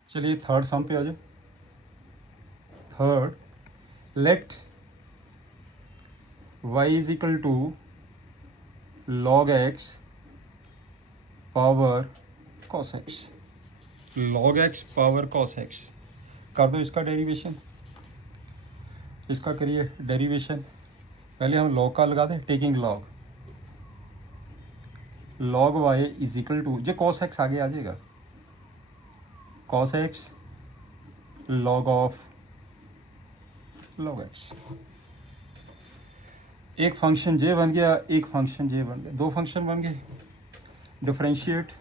चलिए थर्ड सम पे आ जाओ। Third, let y is equal to log x power cos x, log x power cos x। कर दो इसका डेरिवेशन, इसका करिए डेरिवेशन। पहले हम log का लगा दें, taking log y is equal to, जो cos x आगे आ जाएगा, cos x log of log x। एक फंक्शन j बन गया, एक फंक्शन j बन गया, दो फंक्शन बन गए। Differentiate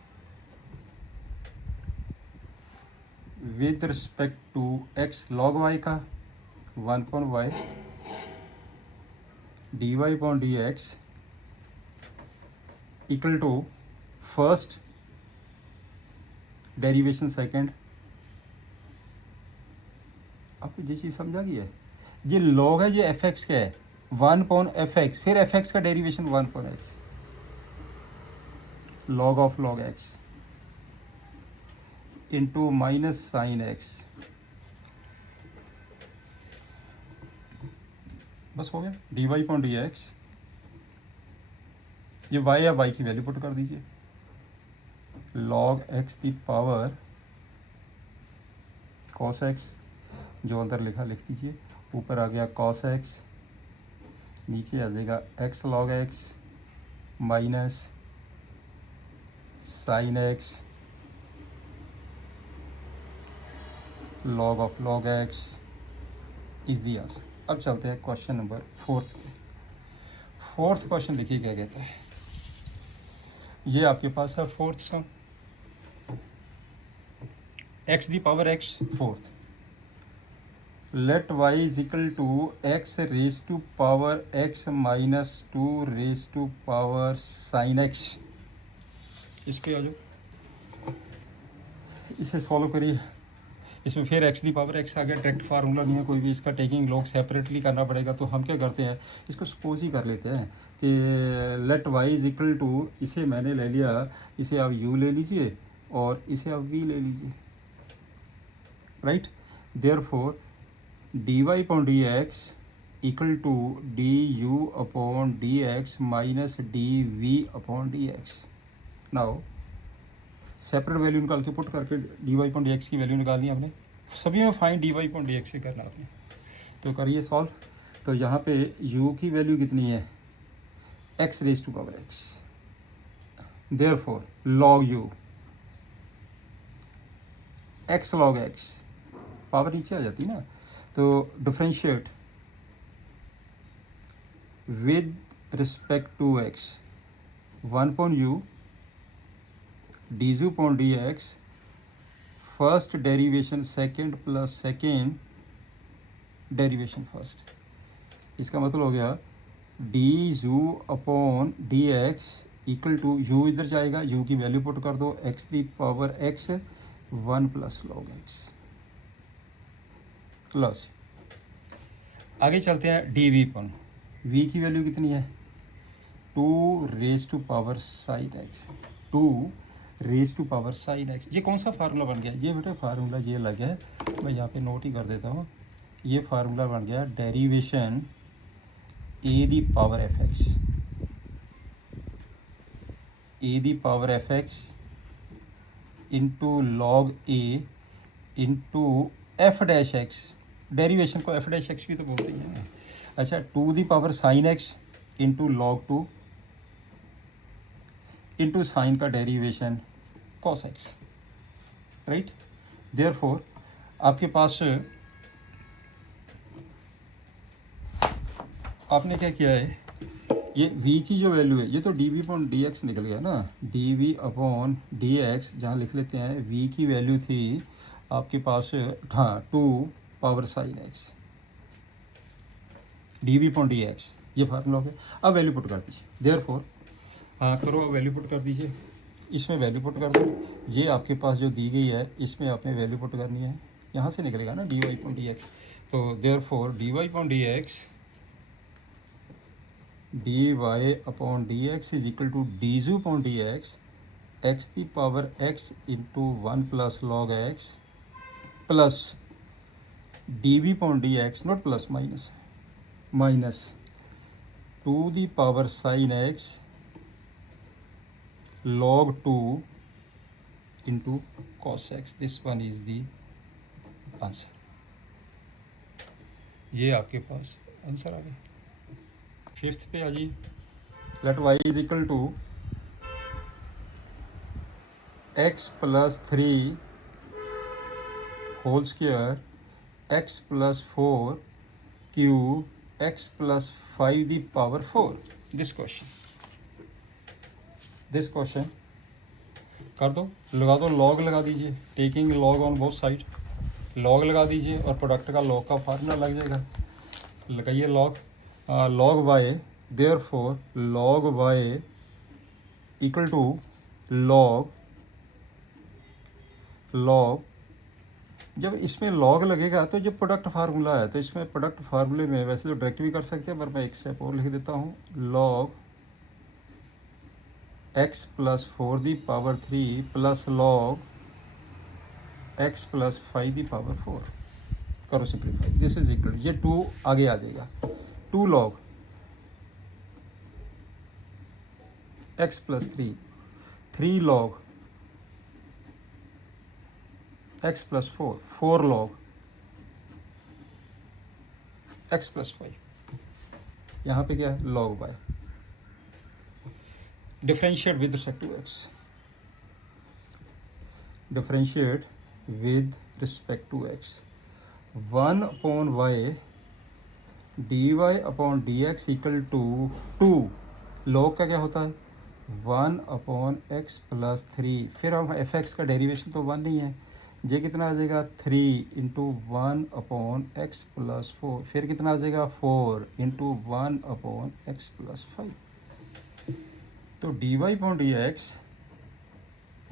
with respect to x log y का 1 upon y dy upon dx equal to first derivation second. आपको ये चीज़ समझा गई है? ये लॉग है, ये एफ एक्स का है, 1 अपॉन एफ एक्स, फिर एफ एक्स का derivation 1 upon x, log of log x into minus sine x. बस हो गया। D y upon d x, ये वाई या वाई की वैल्यू पुट कर दीजिए, लॉग एक्स की पावर कॉस एक्स, जो अंदर लिखा लिख दीजिए, ऊपर आ गया कॉस एक्स, नीचे आ जाएगा x log x minus sine x log of log x is the answer. अब चलते हैं question number fourth. Fourth question देखिए क्या कहता है। ये आपके पास है fourth sum, x the power x fourth, let y is equal to x raise to power x minus 2 raise to power sine x. इस पे आ जाओ, इसे सॉल्व करिए। इसमें फिर एक्स दी पावर एक्स आ गया, डायरेक्ट फार्मूला नहीं है कोई भी, इसका टेकिंग लॉग सेपरेटली करना पड़ेगा। तो हम क्या करते हैं, इसको सपोज ही कर लेते हैं कि let y is equal to, इसे मैंने ले लिया, इसे आप यू ले लीजिए और इसे आप वी ले लीजिए, right. Therefore d y upon d x equal to d u upon d x minus d v upon d x. Now separate value निकाल के पुट करके d y upon d x की वैल्यू निकालनी है हमने, सभी में fine d y upon d x से करना आपने। तो करिए सॉल्व। तो यहाँ पे u की वैल्यू कितनी है, x raise to power x, therefore log u x log x, power नीचे आ जाती ना, तो differentiate with respect to x 1 upon u d u upon d x, first derivation second plus second derivation first. इसका मतलब हो गया d u upon d x equal to, u इधर जाएगा, यू की वैल्यू पुट कर दो, x the power x 1 plus log x plus, आगे चलते हैं डी वी अपॉन वी की वैल्यू कितनी है, 2 raise to power sine x, 2 raise to power sine x. ये कौन सा फार्मूला बन गया, ये बेटा फार्मूला ये लग गया, मैं यहाँ पे नोट ही कर देता हूँ। ये फार्मूला बन गया derivation a the power F x, a the power F x into log a into f dash x, derivation को एफ डैश एक्स भी तो बोलते हैं ना। अच्छा, 2 the power sine x into log 2 into sine का derivation cos x, right. Therefore आपके पास आपने क्या किया है, ये v की जो वैल्यू है, ये तो d v upon d x निकल गया ना, d v upon d x, जहाँ लिख लेते हैं v की वैल्यू थी आपके पास, हाँ 2 power sine x d v upon d x, ये फार्मूला हो गया। अब वैल्यू पुट कर दीजिए, देयरफॉर हाँ करो, अब वैल्यू पुट कर दीजिए, इसमें वैल्यू पुट कर दो, ये आपके पास जो दी गई है इसमें आपने वैल्यू पुट करनी है, यहाँ से निकलेगा ना d y upon d x. तो therefore d y upon d x, D y upon d x is equal to d u upon d x, x की power x into 1 plus log x plus d v upon d x, not plus minus, minus 2 the power sine x log 2 into cos x, this one is the answer। ये आपके पास आंसर आ गया। फिफ्थ पे आ जाइए, let y is equal to x plus 3 whole square x plus 4 cube x plus 5 the power 4। This question कर दो, लगा दो, लॉग लगा दीजिए, taking log on both side, log लगा दीजिए और प्रोडक्ट का लॉग का फार्मूला लग जाएगा। लगाइए log, log y, therefore log y equal to log log, जब इसमें लॉग लगेगा तो जब प्रोडक्ट फार्मूला है तो इसमें प्रोडक्ट फार्मूले में वैसे तो डायरेक्ट भी कर सकते हैं, पर मैं एक स्टेप और लिख देता हूँ, log x plus 4 the power 3 plus log x plus 5 the power 4। करो सिंप्लीफाई, दिस इज इक्वल, ये 2 आगे आ जाएगा, 2 log x plus 3, 3 log x plus 4, 4 log x plus 5, यहाँ पे क्या है log y, differentiate with respect to x, differentiate with respect to x, 1 upon y d y upon d x equal to 2, log का क्या होता है 1 अपॉन एक्स प्लस 3, फिर हम एफ एक्स का डेरिवेशन तो 1 नहीं है, ये कितना आ जाएगा 3 इंटू 1 अपॉन एक्स प्लस 4, फिर कितना आ जाएगा 4 इंटू 1 अपॉन एक्स प्लस 5। तो d y upon d x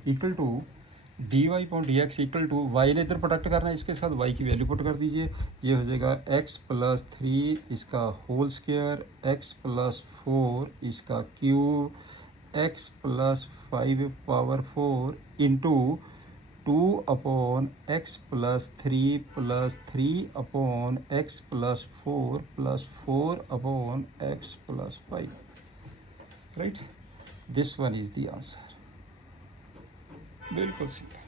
equal to d y upon d x equal to, y ने इधर प्रोडक्ट करना है, इसके साथ वाई की वैल्यू पुट कर दीजिए, ये हो जाएगा एक्स प्लस 3 इसका होल स्क्वायर एक्स प्लस 4 इसका cube x plus 5 power 4 into 2 upon x plus 3 upon x plus 4 upon x plus 5, right, this one is the answer. बिल्कुल सीधा।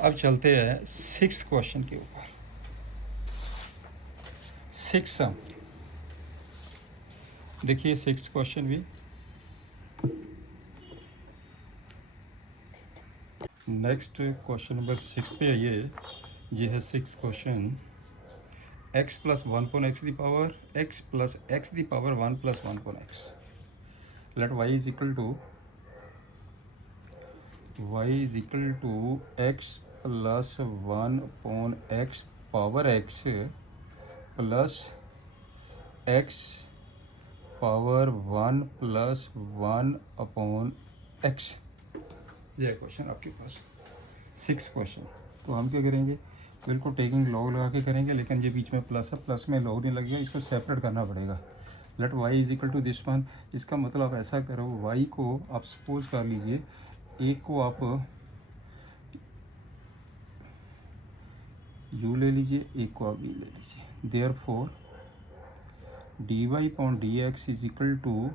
अब चलते हैं 6th क्वेश्चन के ऊपर। 6 देखिए 6th क्वेश्चन भी, नेक्स्ट क्वेश्चन नंबर 6 पे आइए, ये है 6th question, x plus 1 upon x the power x plus x the power 1 plus 1 upon x, let y is equal to x plus 1 upon x power x plus x power 1 plus 1 upon x। यह क्वेश्चन आपके पास 6 क्वेश्चन। तो हम क्या करेंगे, बिल्कुल टेकिंग लॉग लगा के करेंगे, लेकिन ये बीच में प्लस है, प्लस में लॉग नहीं लगेगा, इसको सेपरेट करना पड़ेगा। Let y is equal to this one, इसका मतलब आप ऐसा करो, y को आप सपोज कर लीजिए, एक को आप u ले लीजिए, एक को आप v ले लीजिए, therefore d y upon d x is equal to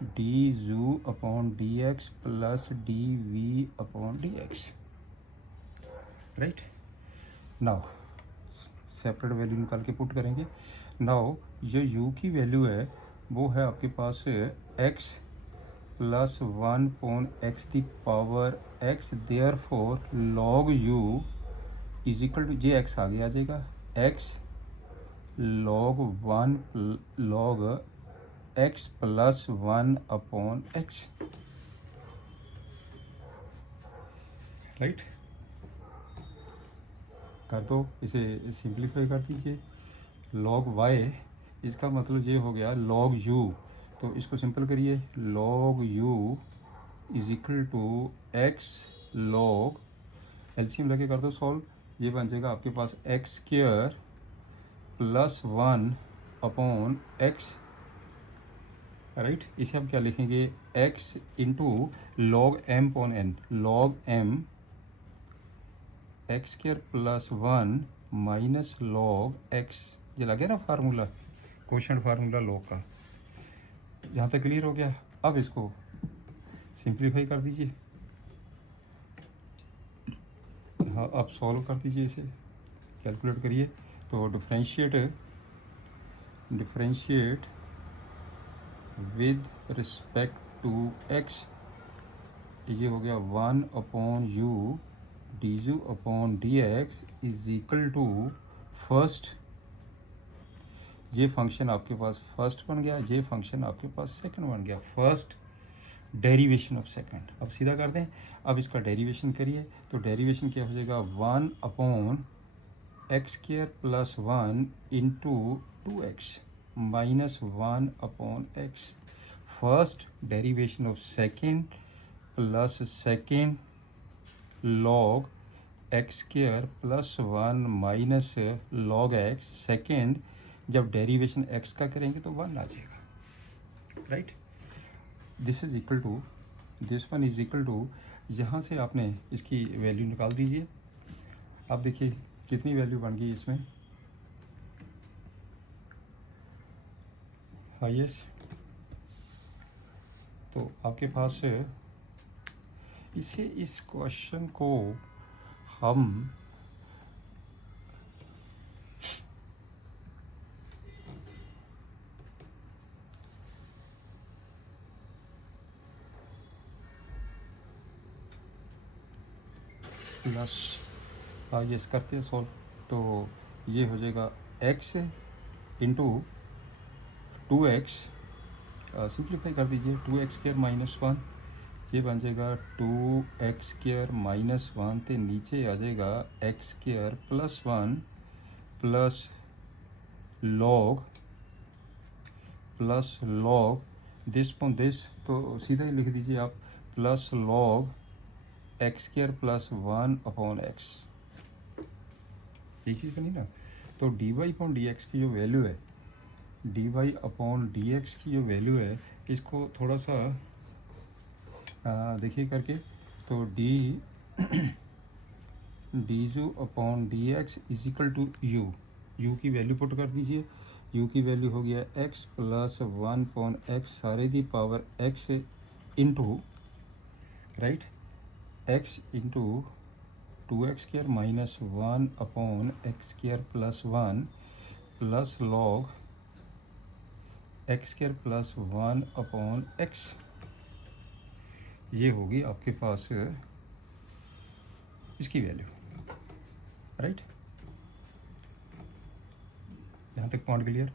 d u upon d x plus d v upon d x, right. Now separate value निकाल के पुट करेंगे। नाउ जो u की वैल्यू है वो है आपके पास x plus 1 upon x the power x, therefore log u is equal to, जे एक्स आगे आ जाएगा, x log 1 log x plus 1 upon x, right. कर दो, इसे सिंप्लीफाई कर दीजिए, लॉग y, इसका मतलब ये हो गया लॉग u, तो इसको सिंपल करिए, log u is equal to x log, LCM लगे कर दो सॉल्व, ये बन जाएगा आपके पास x square plus 1 upon x, राइट। इसे हम क्या लिखेंगे, x into log m upon n, log m x square plus 1 minus log x, ये लगे ना फार्मूला, क्वेश्चन फार्मूला लॉग का। यहाँ तक क्लियर हो गया। अब इसको सिंप्लीफाई कर दीजिए, हाँ अब सॉल्व कर दीजिए, इसे कैलकुलेट करिए, तो differentiate with respect to x, ये हो गया 1 upon u d u upon d x is equal to first, ये फंक्शन आपके पास फर्स्ट बन गया, ये फंक्शन आपके पास सेकंड बन गया, फर्स्ट डेरिवेशन ऑफ सेकंड। अब सीधा कर दें, अब इसका डेरिवेशन करिए तो डेरिवेशन क्या हो जाएगा, 1 upon x square plus 1 into 2x minus 1 upon x. First derivation of second plus second log x square plus 1 minus log x. Second जब डेरिवेशन एक्स का करेंगे तो 1 आ जाएगा, right. This is equal to, this one is equal to, यहाँ से आपने इसकी वैल्यू निकाल दीजिए। आप देखिए कितनी वैल्यू बन गई इसमें, हाईएस्ट। तो आपके पास इसे, इस क्वेश्चन को हम प्लस ये करते हैं सॉल्व, तो ये हो जाएगा x इंटू 2x, सिंप्लीफाई कर दीजिए, 2x स्क्वायर माइनस 1, ये बन जाएगा 2x स्क्वायर माइनस 1, तो नीचे आ जाएगा x square plus 1 plus log this upon this, तो सीधा ही लिख दीजिए आप, plus log x square plus 1 upon x, ये चीज़ बनी ना। तो d y upon d x की जो वैल्यू है, d y upon d x की जो वैल्यू है, इसको थोड़ा सा देखिए करके, तो d u upon d x is equal to u की वैल्यू पुट कर दीजिए। यू की वैल्यू हो गया एक्स प्लस 1 अपॉन एक्स सारे दी power x into, right, x into 2x square minus 1 upon x square plus 1 plus log x square plus 1 upon x. ये होगी आपके पास इसकी वैल्यू, राइट। यहाँ तक पॉइंट क्लियर।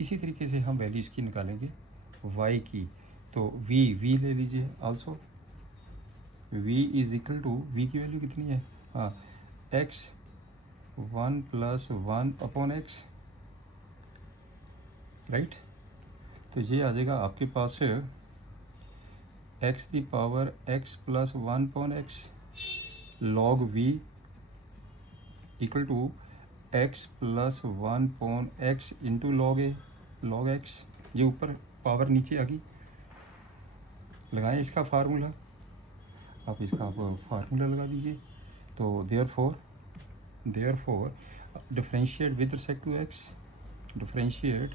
इसी तरीके से हम वैल्यू इसकी निकालेंगे y की, तो v ले लीजिए also, v is equal to, v की वैल्यू कितनी है, हाँ, x 1 plus 1 upon x, right. तो ये आ जाएगा आपके पास x the power x plus 1 upon x log v equal to x plus 1 upon x into log x. ये ऊपर पावर नीचे आ गई, लगाएं इसका फार्मूला, आप इसका फार्मूला लगा दीजिए। तो therefore differentiate with respect to x, differentiate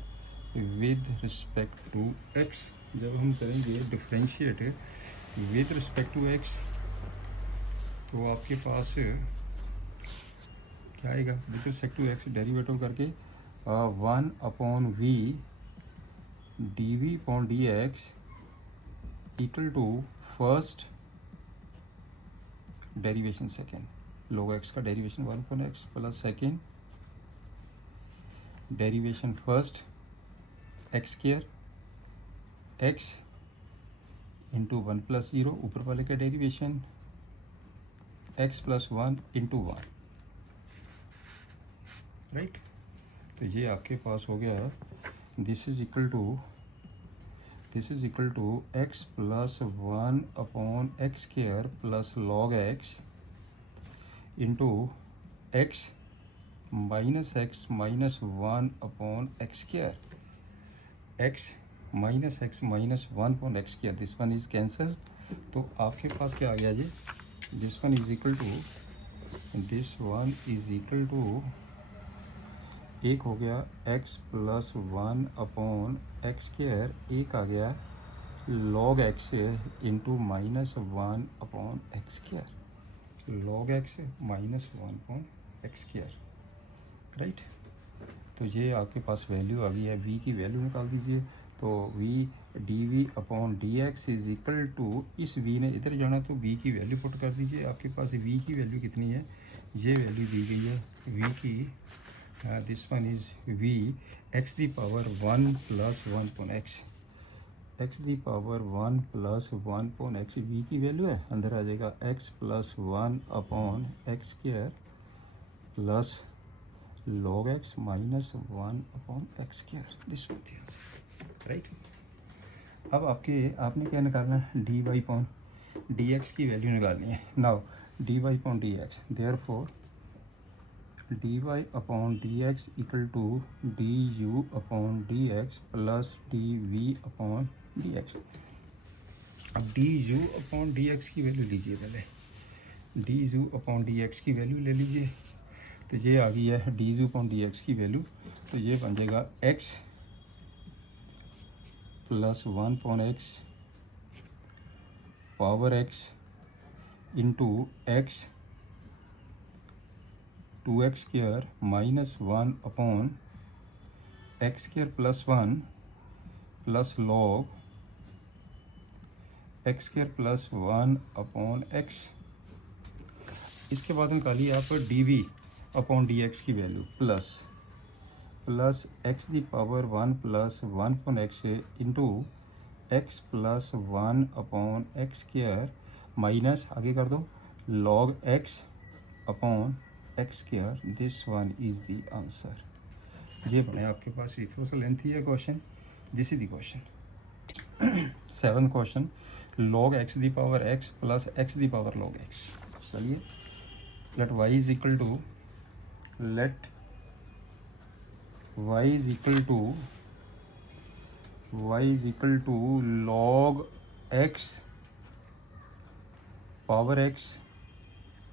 with respect to x. जब हम करेंगे differentiate with respect to x, तो आपके पास क्या आएगा, with respect to x derivative करके 1 upon v d v upon d x equal to first derivation second, log x का derivation 1 upon x plus second derivation first x square x into 1 plus 0, ऊपर वाले का derivation x plus 1 into 1, right. तो ये आपके पास हो गया, this is equal to x plus 1 upon x square plus log x into x minus 1 upon x square, x minus 1 upon x square, this one is cancel. तो आपके पास क्या आ गया जी, this one is equal to एक हो गया x plus 1 upon x square, एक आ गया log x into minus 1 upon x square, log x minus 1 upon x square, right. तो ये आपके पास वैल्यू आ गई है, v की वैल्यू निकाल दीजिए। तो v d v upon d x is equal to, इस v ने इधर जाना तो v की वैल्यू पुट कर दीजिए। आपके पास v की वैल्यू कितनी है, ये वैल्यू दी गई है v की, this one is v x the power 1 plus 1 upon x, x the power 1 plus 1 upon x v की वैल्यू है, अंदर आ जाएगा x plus 1 upon x square plus log x minus 1 upon x square, this right. अब आपने क्या निकालना है, d y upon d x की वैल्यू निकालनी है। Now d y upon d x, therefore d y upon d x equal to d u upon d x plus d v upon d x. अब d u upon d x की वैल्यू लीजिए, पहले d u upon d x की वैल्यू ले लीजिए। तो ये आ गई है d u upon d x की वैल्यू, तो ये बन जाएगा x plus 1 upon x power x into x 2x square minus 1 upon x square plus 1 plus log x square plus 1 upon x. इसके बाद निकालिए आप d v upon d x की value, plus x the power 1 plus 1 upon x into x plus 1 upon x square minus, आगे कर दो, log x upon x square, this one is the answer. ये बने आपके पास रिफ्रेंस लेंथ है question, this is the question. 7th question, log x the power x plus x the power log x. चलिए, let y is equal to, let y is equal to log x power x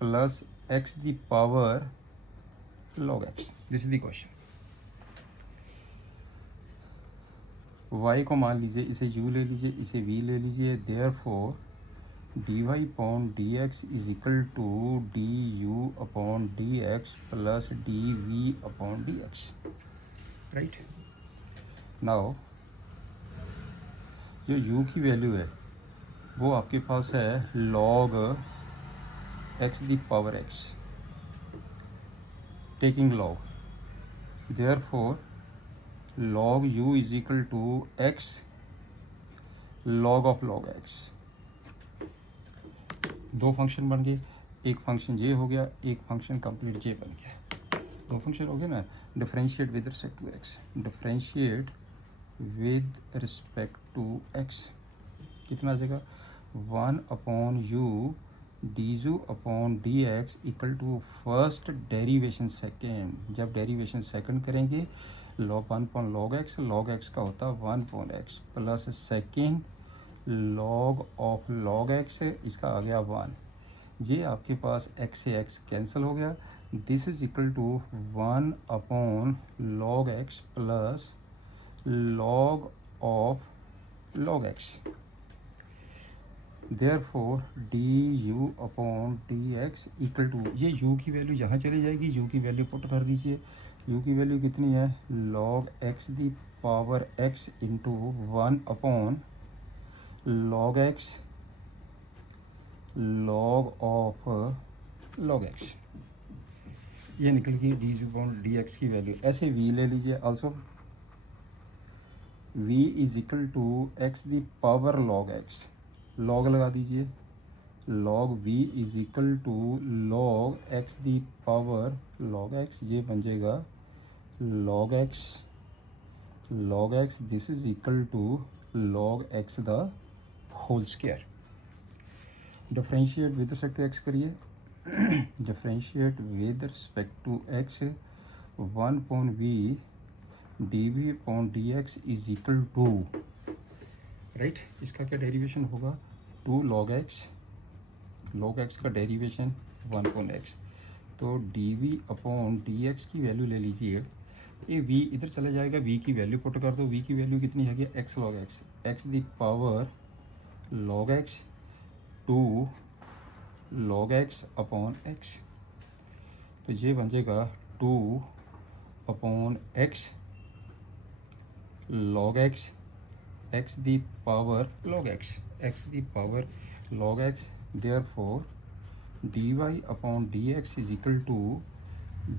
plus x the power log x. This is the question. y को मान लीजिए, इसे u ले लीजिए, इसे v ले लीजिए, therefore dy upon dx is equal to du upon dx plus dv upon dx. Right. Now जो u की वैल्यू है वो आपके पास है log x the power x, taking log, therefore log u is equal to x log of log x। दो फंक्शन बन गए, एक फंक्शन ये हो गया, एक फंक्शन कंप्लीट ये बन गया, दो फंक्शन हो गए ना। Differentiate with respect to x, differentiate with respect to x कितना आ जाएगा, 1 upon u d u upon d x equal to first derivation second. जब डेरिवेशन सेकेंड करेंगे log 1 अपॉन log x का होता है 1 upon x plus second log of log x, इसका आ गया 1। ये आपके पास x से x कैंसिल हो गया, this is equal to 1 upon log x plus log of log x। Therefore d u upon d x equal to, ये u की वैल्यू यहाँ चली जाएगी, u की वैल्यू पुट कर दीजिए। u की वैल्यू कितनी है, log x the power x into 1 upon log x log of log x, ये निकल गई d u upon d x की वैल्यू। ऐसे v ले लीजिए, also v is equal to x the power log x, log लगा दीजिए, log v is equal to log x the power log x, ये बन जाएगा log x this is equal to log x the whole square. Differentiate with respect to x करिए, differentiate with respect to x, 1 upon v d v upon d x is equal to, right, इसका क्या डेरिवेशन होगा, 2 log x का डेरिवेशन 1 अपॉन एक्स। तो d v upon d x की वैल्यू ले लीजिए, ये v इधर चला जाएगा, v की वैल्यू पुट कर दो, v की वैल्यू कितनी है, x log x, x दी power log x 2 log x upon x, तो ये बन जाएगा 2 upon x log x x the power log x, x the power log x, therefore dy upon dx is equal to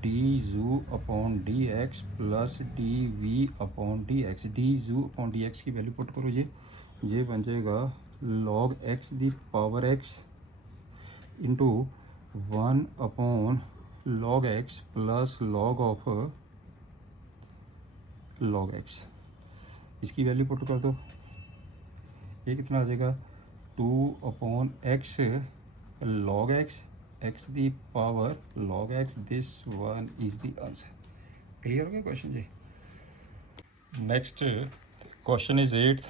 d zu upon dx plus dv upon dx, d zu upon dx की वैल्यू पुट करो ये बन जाएगा log x the power x into 1 upon log x plus log of log x, इसकी वैल्यू पुट कर दो, ये कितना आ जाएगा 2 upon x log x, x the power log x, this one is the answer. Clear हो गया क्वेश्चन जी। Next question is 8th,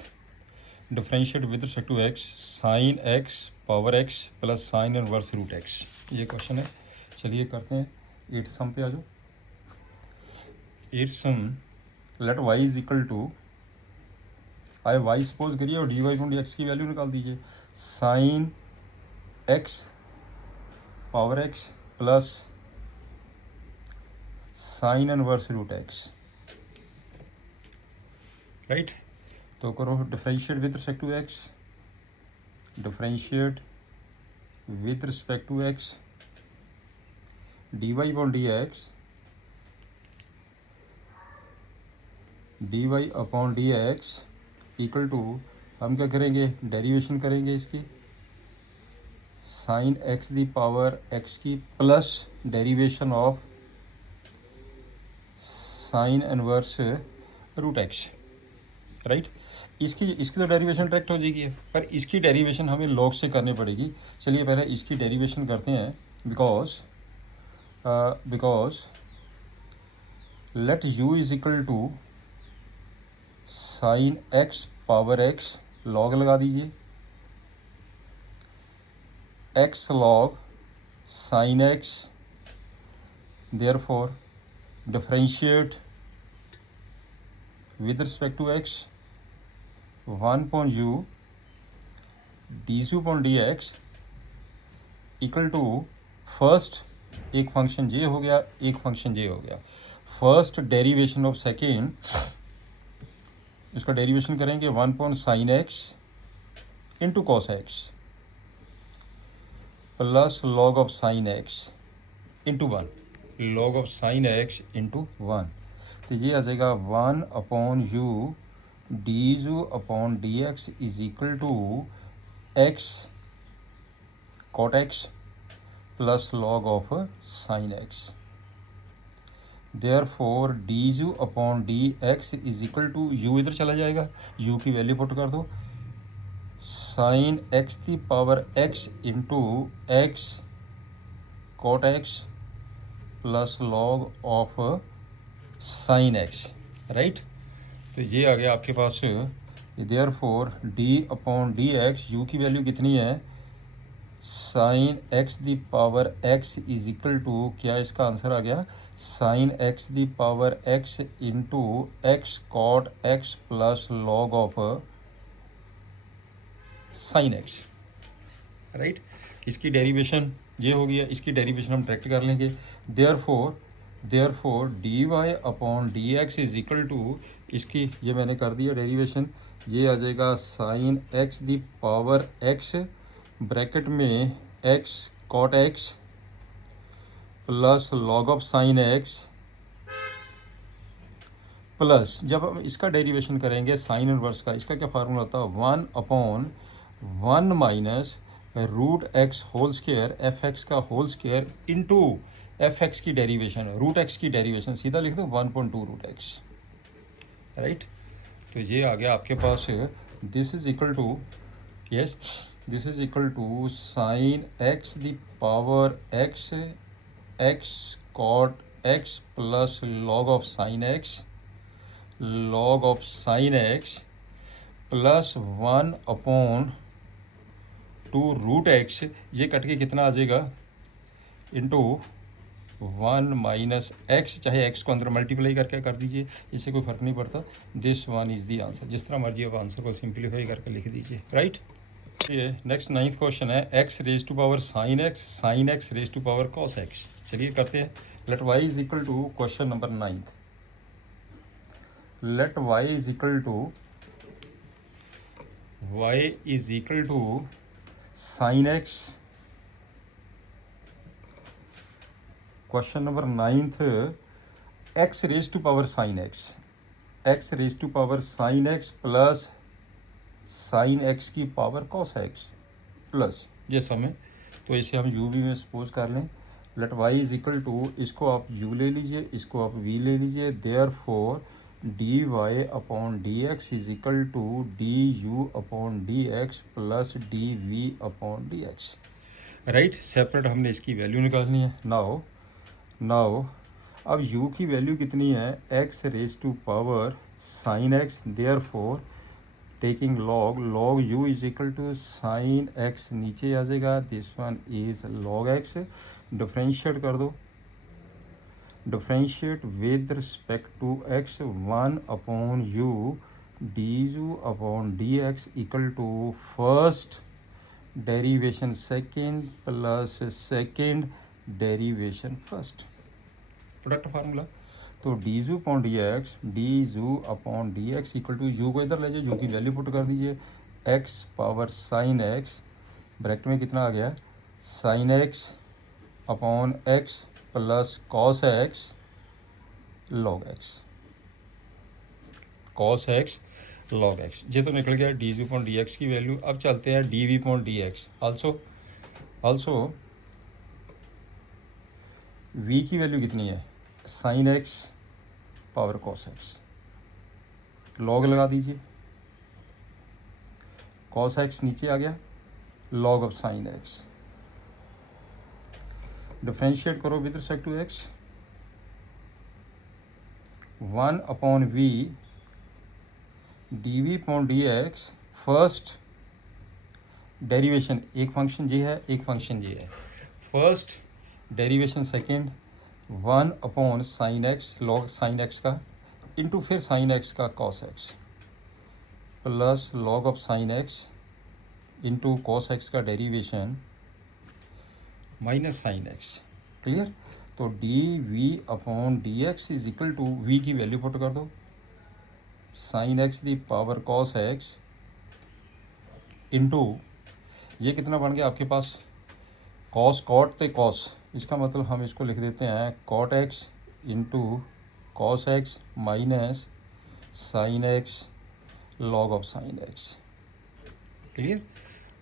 differentiate with respect to x sign x power x plus sine inverse root x, ये क्वेश्चन है। चलिए करते हैं 8th सम पे आ जाओ। 8th sum, let y is equal to आए y सपोज करिए और d y upon d x की वैल्यू निकाल दीजिए। Sine x power x plus sine inverse root x, right. तो करो differentiate with respect to x, differentiate with respect to x d y upon d x, D y upon d x equal to, हम क्या करेंगे, डेरिवेशन करेंगे इसकी, sine x the power x की plus derivation of sine inverse root x, right. इसकी तो डेरिवेशन डायरेक्ट हो जाएगी, पर इसकी डेरिवेशन हमें लॉग से करनी पड़ेगी। चलिए पहले इसकी डेरिवेशन करते हैं, because let u is equal to sine x power x, log लगा दीजिए, x log sin x, therefore differentiate with respect to x 1 upon u dzu upon dx equal to, first एक फंक्शन j हो गया, एक फंक्शन j हो गया, फर्स्ट डेरिवेशन ऑफ सेकेंड, इसका डेरिवेशन करेंगे 1 upon sin x into cos x plus log of sine x into 1, log of sine x into 1, तो ये आ जाएगा 1 upon u d u upon d x is equal to x cot x plus log of sine x, therefore d u upon d x is equal to, u इधर चला जाएगा, यू की वैल्यू पुट कर दो, sine x the power x into x cot x plus log of sine x, right. तो ये आ गया आपके पास, therefore d upon d x, u की वैल्यू कितनी है, sine x the power x is equal to, क्या इसका आंसर आ गया, sine x the power x into x cot x plus log of sine x, right. इसकी डेरिवेशन ये हो गया, इसकी डेरिवेशन हम डायरेक्ट कर लेंगे, therefore d y upon d x is equal to, इसकी ये मैंने कर दिया डेरिवेशन, ये आ जाएगा sine x the power x bracket में x cot x plus log of sine x plus, जब हम इसका डेरिवेशन करेंगे साइन इनवर्स का, इसका क्या फार्मूला होता है, 1 upon 1 minus root x whole square f x का whole square into f x की डेरिवेशन, रूट एक्स की डेरिवेशन, सीधा लिख दो 1.2 रूट एक्स, राइट। तो ये आ गया आपके पास, this is equal to, yes, this is equal to sine x the power x, x cot x plus log of sine x, log of sine x plus 1 upon 2 root x, ये कट के कितना आ जाएगा, इंटू 1 माइनस एक्स, चाहे एक्स को अंदर मल्टीप्लाई करके कर दीजिए, इससे कोई फ़र्क नहीं पड़ता, this one is the answer, जिस तरह मर्जी आप आंसर को सिंप्लीफाई करके लिख दीजिए, राइट। ये नेक्स्ट 9th क्वेश्चन है, x raise to power sine x raise to power cos x. चलिए करते हैं, let y is equal to, question number 9th, let y is equal to y is equal to sine x. Question number 9th, x raise to power sine x, x raise to power sine x plus sine x की पावर कॉस एक्स प्लस ये सम है। तो इसे हम यू भी में सपोज कर लें। Let y is equal to, इसको आप यू ले लीजिए, इसको आप वी ले लीजिए। Therefore d y upon d x is equal to d u upon d x plus d v upon d x. Right, separate हमने इसकी वैल्यू निकालनी है। नाउ अब u की वैल्यू कितनी है, x raise to power sine x. Therefore taking log u is equal to sine x, नीचे आ जाएगा, this one is log x। Differentiate कर दो, differentiate with respect to x, 1 upon u d u upon d x equal to first derivation second plus second derivation first, product formula. तो d u upon d x equal to u को इधर ले जाइए, यू की वैल्यू पुट कर दीजिए, x power sine x, bracket में कितना आ गया, sine x upon x plus cos x log x, cos x log x. ये तो निकल गया d u upon d x की वैल्यू। अब चलते हैं d v upon d x. Also v की वैल्यू कितनी है, sine x power cos x, log लगा दीजिए, कॉस एक्स नीचे आ गया, log of sine x, differentiate करो with respect to x, 1 upon v d v upon d x, first derivation, एक फंक्शन ये है, एक फंक्शन ये है, first derivation second, 1 upon sine x, log sine x का, इंटू फिर साइन एक्स का cos x, plus log of sine x into cos x का derivation minus sine x. Clear. तो d v upon d x is equal to, v की वैल्यू पुट कर दो, sine x the power cos x into, ये कितना बन गया आपके पास, कॉस कॉट ते कॉस, इसका मतलब हम इसको लिख देते हैं cot x into cos x minus sine x log of sine x. Clear.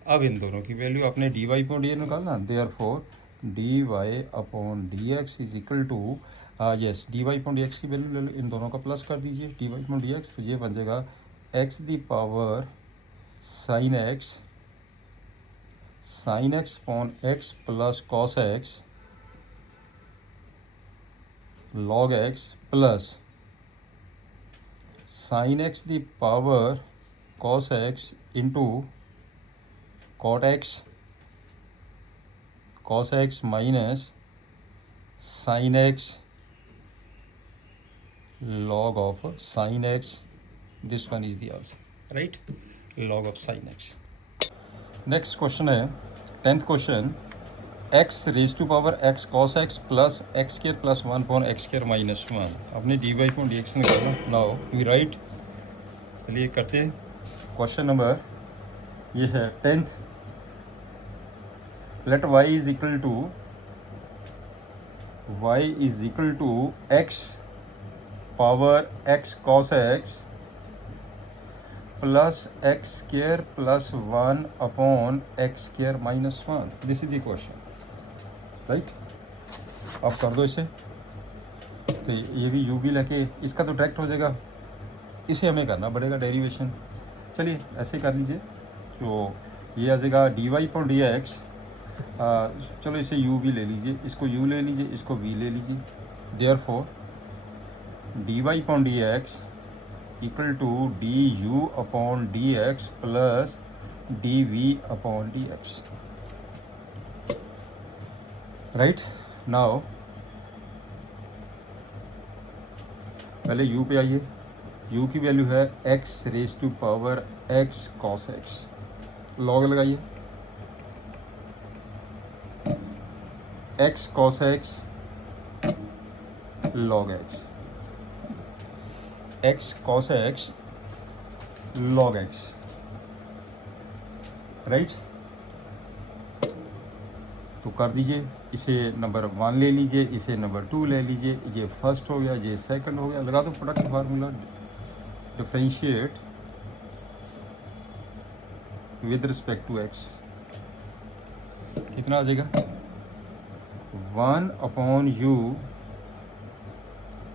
अब इन दोनों की वैल्यू आपने d y upon d x निकालना, therefore d y upon d x is equal to, yes d y upon d x की वैल्यू ले लो, इन दोनों का प्लस कर दीजिए, d y upon d x, तो ये बन जाएगा x the power sine x upon x plus cos x log x plus sine x the power cos x into cot x minus sine x log of sin x, this one is the answer, right, log of sin x। Next question है 10th question, x raise to power x cos x plus x square plus 1 upon x square minus 1, अपने d y upon d x निकालना। नाउ वी राइट, चलिए करते हैं। क्वेश्चन नंबर ये है 10th, let y is equal to x power x cos x plus x square plus 1 upon x square minus 1, this is the question, right. आप कर दो इसे, तो ये भी यू भी लेके, इसका तो डायरेक्ट हो जाएगा, इसे हमें करना पड़ेगा डेरिवेशन। चलिए ऐसे कर लीजिए, तो ये आ जाएगा d y upon d x, चलो इसे u भी ले लीजिए, इसको u ले लीजिए, इसको v ले लीजिए, therefore d y upon d x equal to d u upon d x plus d v upon d x, right. Now पहले u पे आइए, u की वैल्यू है x raise to power x cos x, log लगाइए, x cos x log x, x cos x log x, right. तो कर दीजिए, इसे नंबर 1 ले लीजिए, इसे नंबर 2 ले लीजिए, ये फर्स्ट हो गया, ये सेकंड हो गया, लगा दो product formula. Differentiate with respect to x, कितना आ जाएगा? 1/u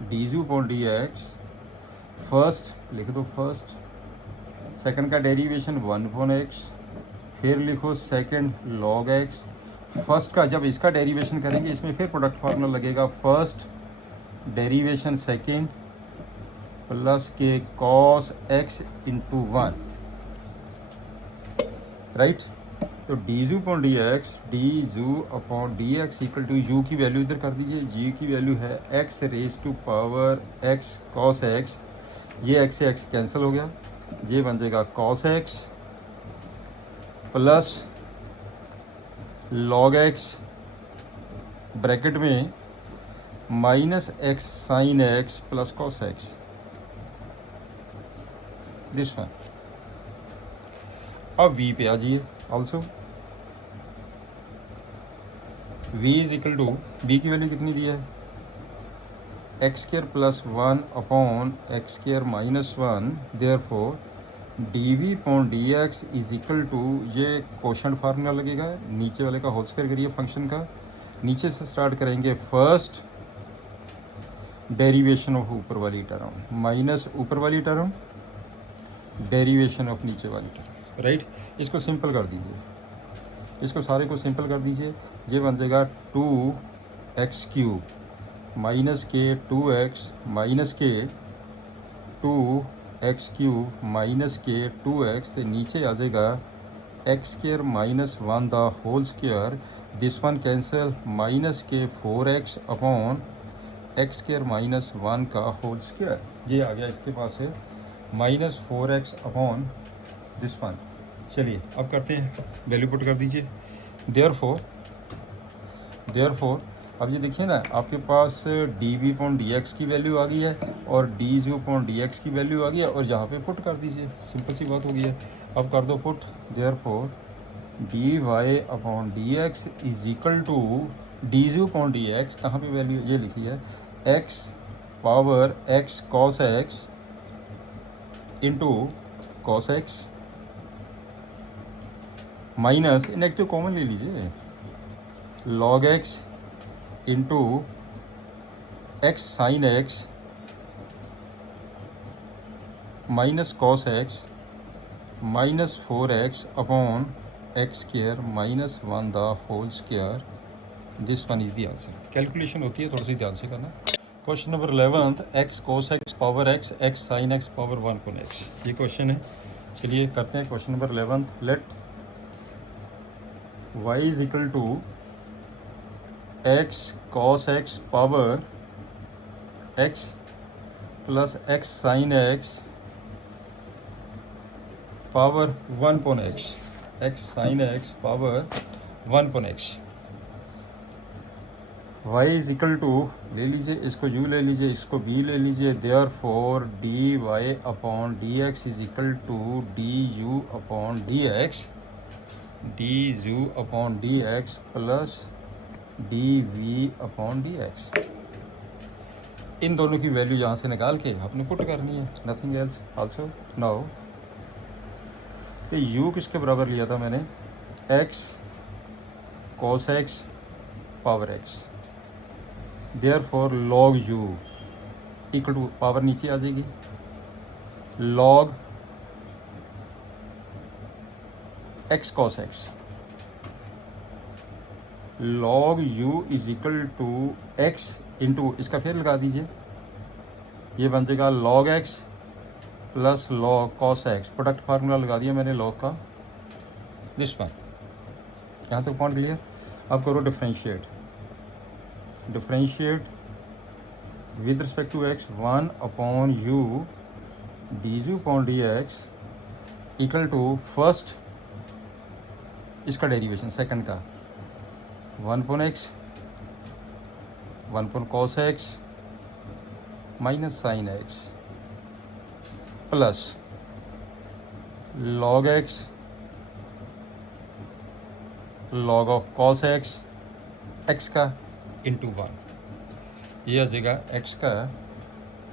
dz/dx, फर्स्ट लिख दो फर्स्ट, सेकंड का डेरिवेशन 1/x, फिर लिखो सेकंड log x, फर्स्ट का जब इसका डेरिवेशन करेंगे इसमें फिर प्रोडक्ट फार्मूला लगेगा, फर्स्ट डेरिवेशन सेकंड प्लस के cos x इंटू 1, राइट। तो dz/dx dz/dx equal to u की वैल्यू इधर कर दीजिए, g की वैल्यू है x raise to power x cos x, ये x से x कैंसिल हो गया, ये बन जाएगा cos x plus log x bracket में minus x sign x plus cos x, this one. अब v पे आ जाइए, also v is equal to, b की वैल्यू कितनी दी है? x² plus 1/x² minus 1, therefore dv/dx is equal to, ये कोशेंट फार्मूला लगेगा, नीचे वाले का होल स्क्वायर करिए फंक्शन का, नीचे से स्टार्ट करेंगे, फर्स्ट डेरिवेशन ऑफ ऊपर वाली टर्म माइनस ऊपर वाली टर्म डेरिवेशन ऑफ नीचे वाली टर्म, राइट। इसको सिंपल कर दीजिए, इसको सारे को सिंपल कर दीजिए, ये बन जाएगा 2x³ माइनस के 2x माइनस के 2x³ माइनस के 2x, से नीचे आ जाएगा x² minus 1 the whole square, this one cancel, minus के 4x अपॉन x² माइनस 1 का होल स्क्वायर, ये आ गया इसके पास है minus 4x upon this one. चलिए अब करते हैं, वैल्यू पुट कर दीजिए, देयरफॉर अब ये देखिए ना, आपके पास dv/dx की वैल्यू आ गई है और dz/dx की वैल्यू आ गई है, और यहाँ पे पुट कर दीजिए, सिंपल सी बात हो गई है। अब कर दो put, therefore dy/dx is equal to dz/dx, कहाँ पे वैल्यू ये लिखी है, x power x cos x into cos x minus, इनएक्टिव कॉमन ले लीजिए, log x into x sign x minus cos x minus 4x upon x² minus 1 the whole square, this one is the answer. Calculation होती है, थोड़ी सी ध्यान से करना। Question number 11, x cos x power x, x sign x power 1/x, ये क्वेश्चन है। चलिए करते हैं question number 11, let y is equal to x cos x power x plus x sign x power 1/x, x sign x power 1/x, y is equal to, ले लीजिए इसको u ले लीजिए, इसको b ले लीजिए, therefore dy/dx is equal to du/dx du/dx plus dv/dx। इन दोनों की वैल्यू यहाँ से निकाल के आपने पुट करनी है, nothing else. Also now u किसके बराबर लिया था मैंने, x cos x power x, therefore log u equal to, power नीचे आ जाएगी, log x cos x, log u is equal to x into, इसका फिर लगा दीजिए, ये बन जाएगा log x plus log cos x, product formula लगा दिया मैंने log का, दिस वन। यहाँ तक पॉइंट क्लियर। अब करो differentiate with respect to x 1/u dz/dx equal to, first इसका डेरिवेशन सेकंड का 1/x 1/cos x minus sine x plus log x log of cos x x का इंटू वन, ये आ जाएगा एक्स का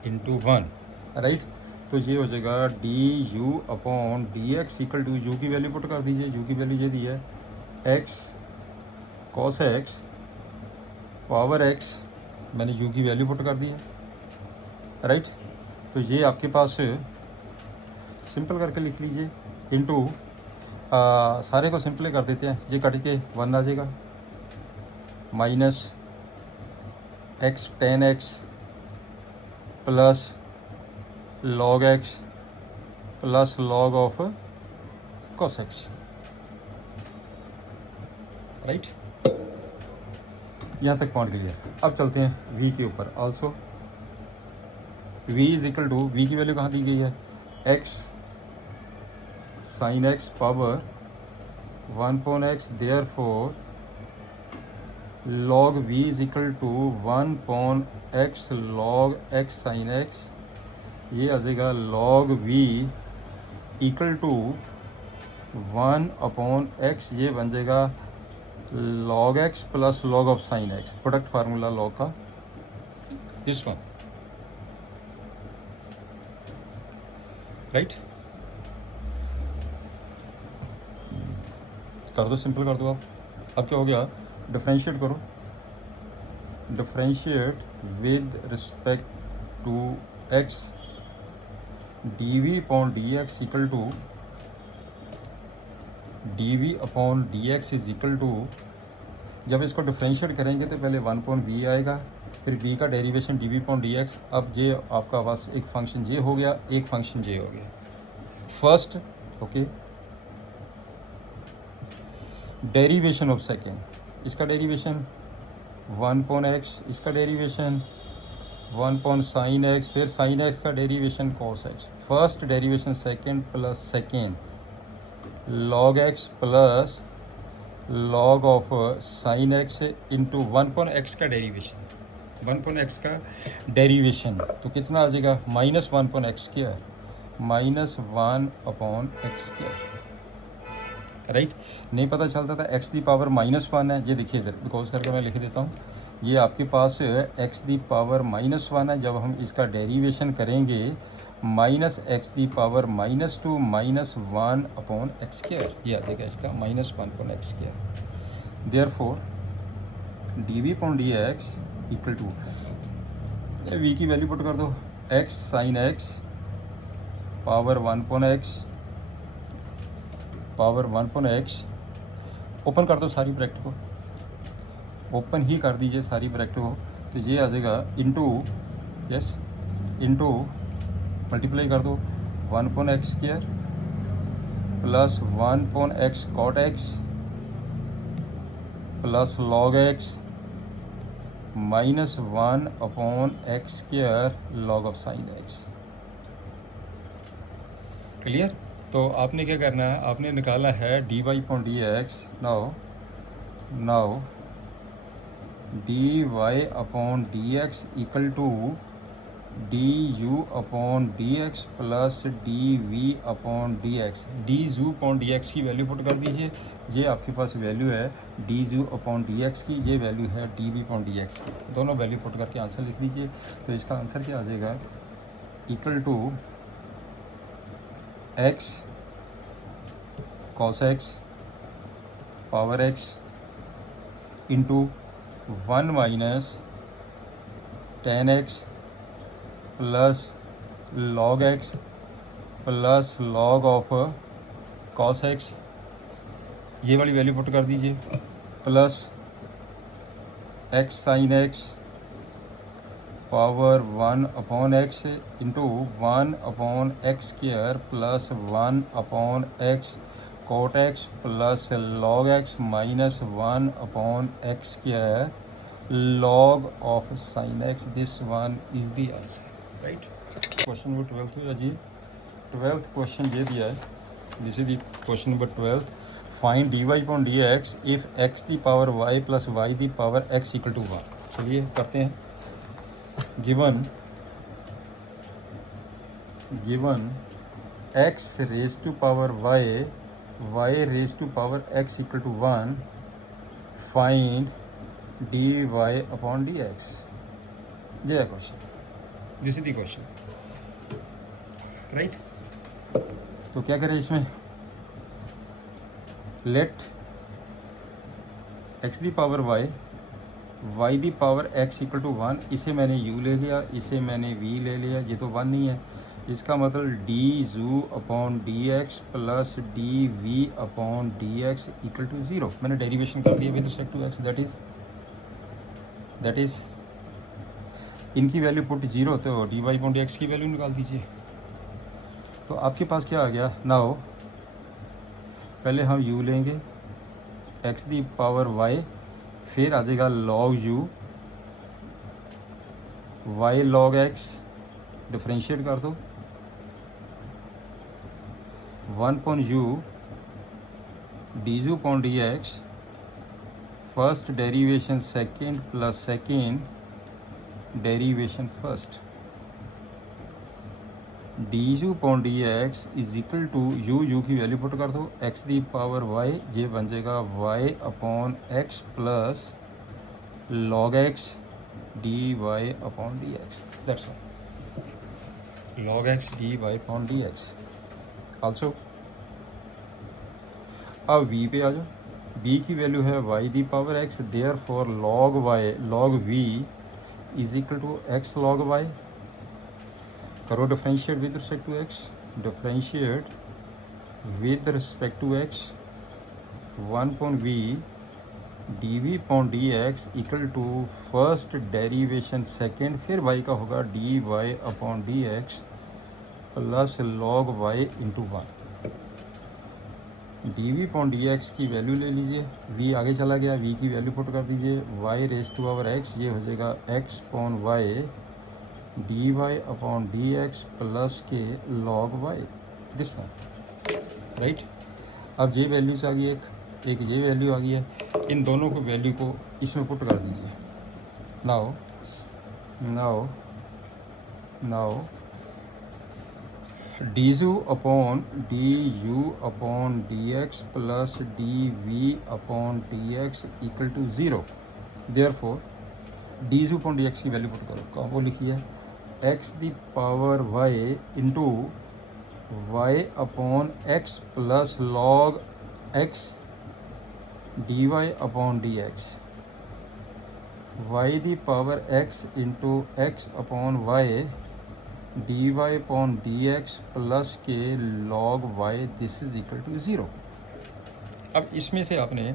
इंटू वन, राइट। तो ये हो जाएगा d u upon d x equal to u की वैल्यू पुट कर दीजिए, यू की वैल्यू ये दी है x cos x power x, मैंने यू की वैल्यू पुट कर दी है, राइट। तो ये आपके पास सिंपल करके लिख लीजिए इंटू सारे को सिंपल कर देते हैं, ये कट के वन आ जाएगा minus x ten x plus log x plus log of cos x, right. यहाँ तक पहुँच गया। अब चलते हैं v के ऊपर। Also v is equal to, v की वैल्यू कहाँ दी गई है, x sign x power one upon x, therefore log v is equal to one upon x log x sign x, ये आ जाएगा log v equal to one upon x, ये बन जाएगा log x plus log of sine x, product formula log का, दिस वन, राइट। कर दो, सिंपल कर दो आप। अब क्या हो गया, डिफरेंशिएट करो, differentiate with respect to x d v upon d x equal to d v upon d x is equal to, जब इसको डिफरेंशिएट करेंगे तो पहले वन अपॉन वी आएगा, फिर v का derivation d v upon d x. अब ये आपका पास एक फंक्शन ये हो गया, एक फंक्शन ये हो गया first, okay. Derivation of second, इसका डेरिवेशन वन अपॉन एक्स, इसका derivation one upon sine x, फिर साइन एक्स का derivation cos x, first derivation second plus second log x plus log of sine x into one upon x का डेरिवेशन, वन पॉन एक्स का डेरिवेशन, तो कितना आ जाएगा minus one upon x square, minus one upon x square, right. नहीं पता चलता था x the power minus one है, ये देखिए इधर बिकॉज करके मैं लिख देता हूँ, ये आपके पास x the power minus one है, जब हम इसका डेरिवेशन करेंगे minus x the power minus two minus one upon x square, ये आ जाएगा इसका minus one upon x square. Therefore d v upon d x equal to, v की वैल्यू पुट कर दो, x sine x power one upon x, power one upon x, open कर दो सारी ब्रैकेट को, ओपन ही कर दीजिए सारी ब्रैकेट को, तो ये आ जाएगा इंटू, यस इंटू मल्टीप्लाई कर दो one upon x square plus one upon x cot x plus log x minus one upon x square log of sine x, clear. तो आपने क्या करना है, आपने निकाला है d y upon d x, now d y upon d x equal to d u upon d x plus d v upon d x, d u upon d x की वैल्यू पुट कर दीजिए, ये आपके पास वैल्यू है d u upon d x की, ये वैल्यू है d v upon d x की, दोनों वैल्यू पुट करके आंसर लिख दीजिए। तो इसका आंसर क्या आ जाएगा, equal to x cos x power x into one minus ten x plus log x plus log of cos x, ये वाली वैल्यू पुट कर दीजिए, plus x sine x power one upon x into one upon x square plus one upon x cot x plus log x minus one upon x square log of sine x, this one is the answer, right. Question number 12 है जी, 12th क्वेश्चन ये दिया है, this is the question number 12, find D y upon d x if x the power y plus y the power x equal to one. चलिए करते हैं, given x raise to power y, y raise to power x equal to one, find D y upon d x, ये है question, this is the question, right. तो क्या करें इसमें, let x the power y the power x equal to 1, इसे मैंने u ले लिया, इसे मैंने v ले लिया, ये तो 1 नहीं है, इसका मतलब d u upon d x plus d v upon d x equal to 0। मैंने डेरिवेशन कर दिया with respect to x, that is इनकी वैल्यू पुट 0 तो d y upon d x की वैल्यू निकाल दीजिए। तो आपके पास क्या आ गया, नाउ पहले हम u लेंगे एक्स दी पावर y, फिर आ जाएगा log u, y log x, differentiate कर दो 1 upon u d z upon d x, first derivation second plus second derivation first, d z upon d x is equal to u की वैल्यू पुट कर दो एक्स दी पावर y, ये बन जाएगा y upon x plus log x dy upon d x, that's all, log x dy upon d x. Also अब v पे आ जाओ, v की वैल्यू है y the power x, therefore log v is equal to x log y, करो differentiate with respect to x, differentiate with respect to x 1 upon v d v upon d x equal to first derivation second, फिर y का होगा d y upon d x plus log y into 1, d v upon d x की वैल्यू ले लीजिए, v आगे चला गया, v की वैल्यू पुट कर दीजिए y raise to power x, ये हो जाएगा x upon y d y upon d x plus के log y, this one, right. अब ये वैल्यूज आ गई, एक ये वैल्यू आ गई है, इन दोनों को वैल्यू को इसमें पुट कर दीजिए। Now d u upon d u upon d x plus d v upon d x equal to 0, therefore d u upon d x की वैल्यू पुट करो, कहाँ वो लिखी है x the power y into y upon x plus log x D y upon d x, y the power x into x upon y d y upon d x plus के log y, this is equal to 0। अब इसमें से आपने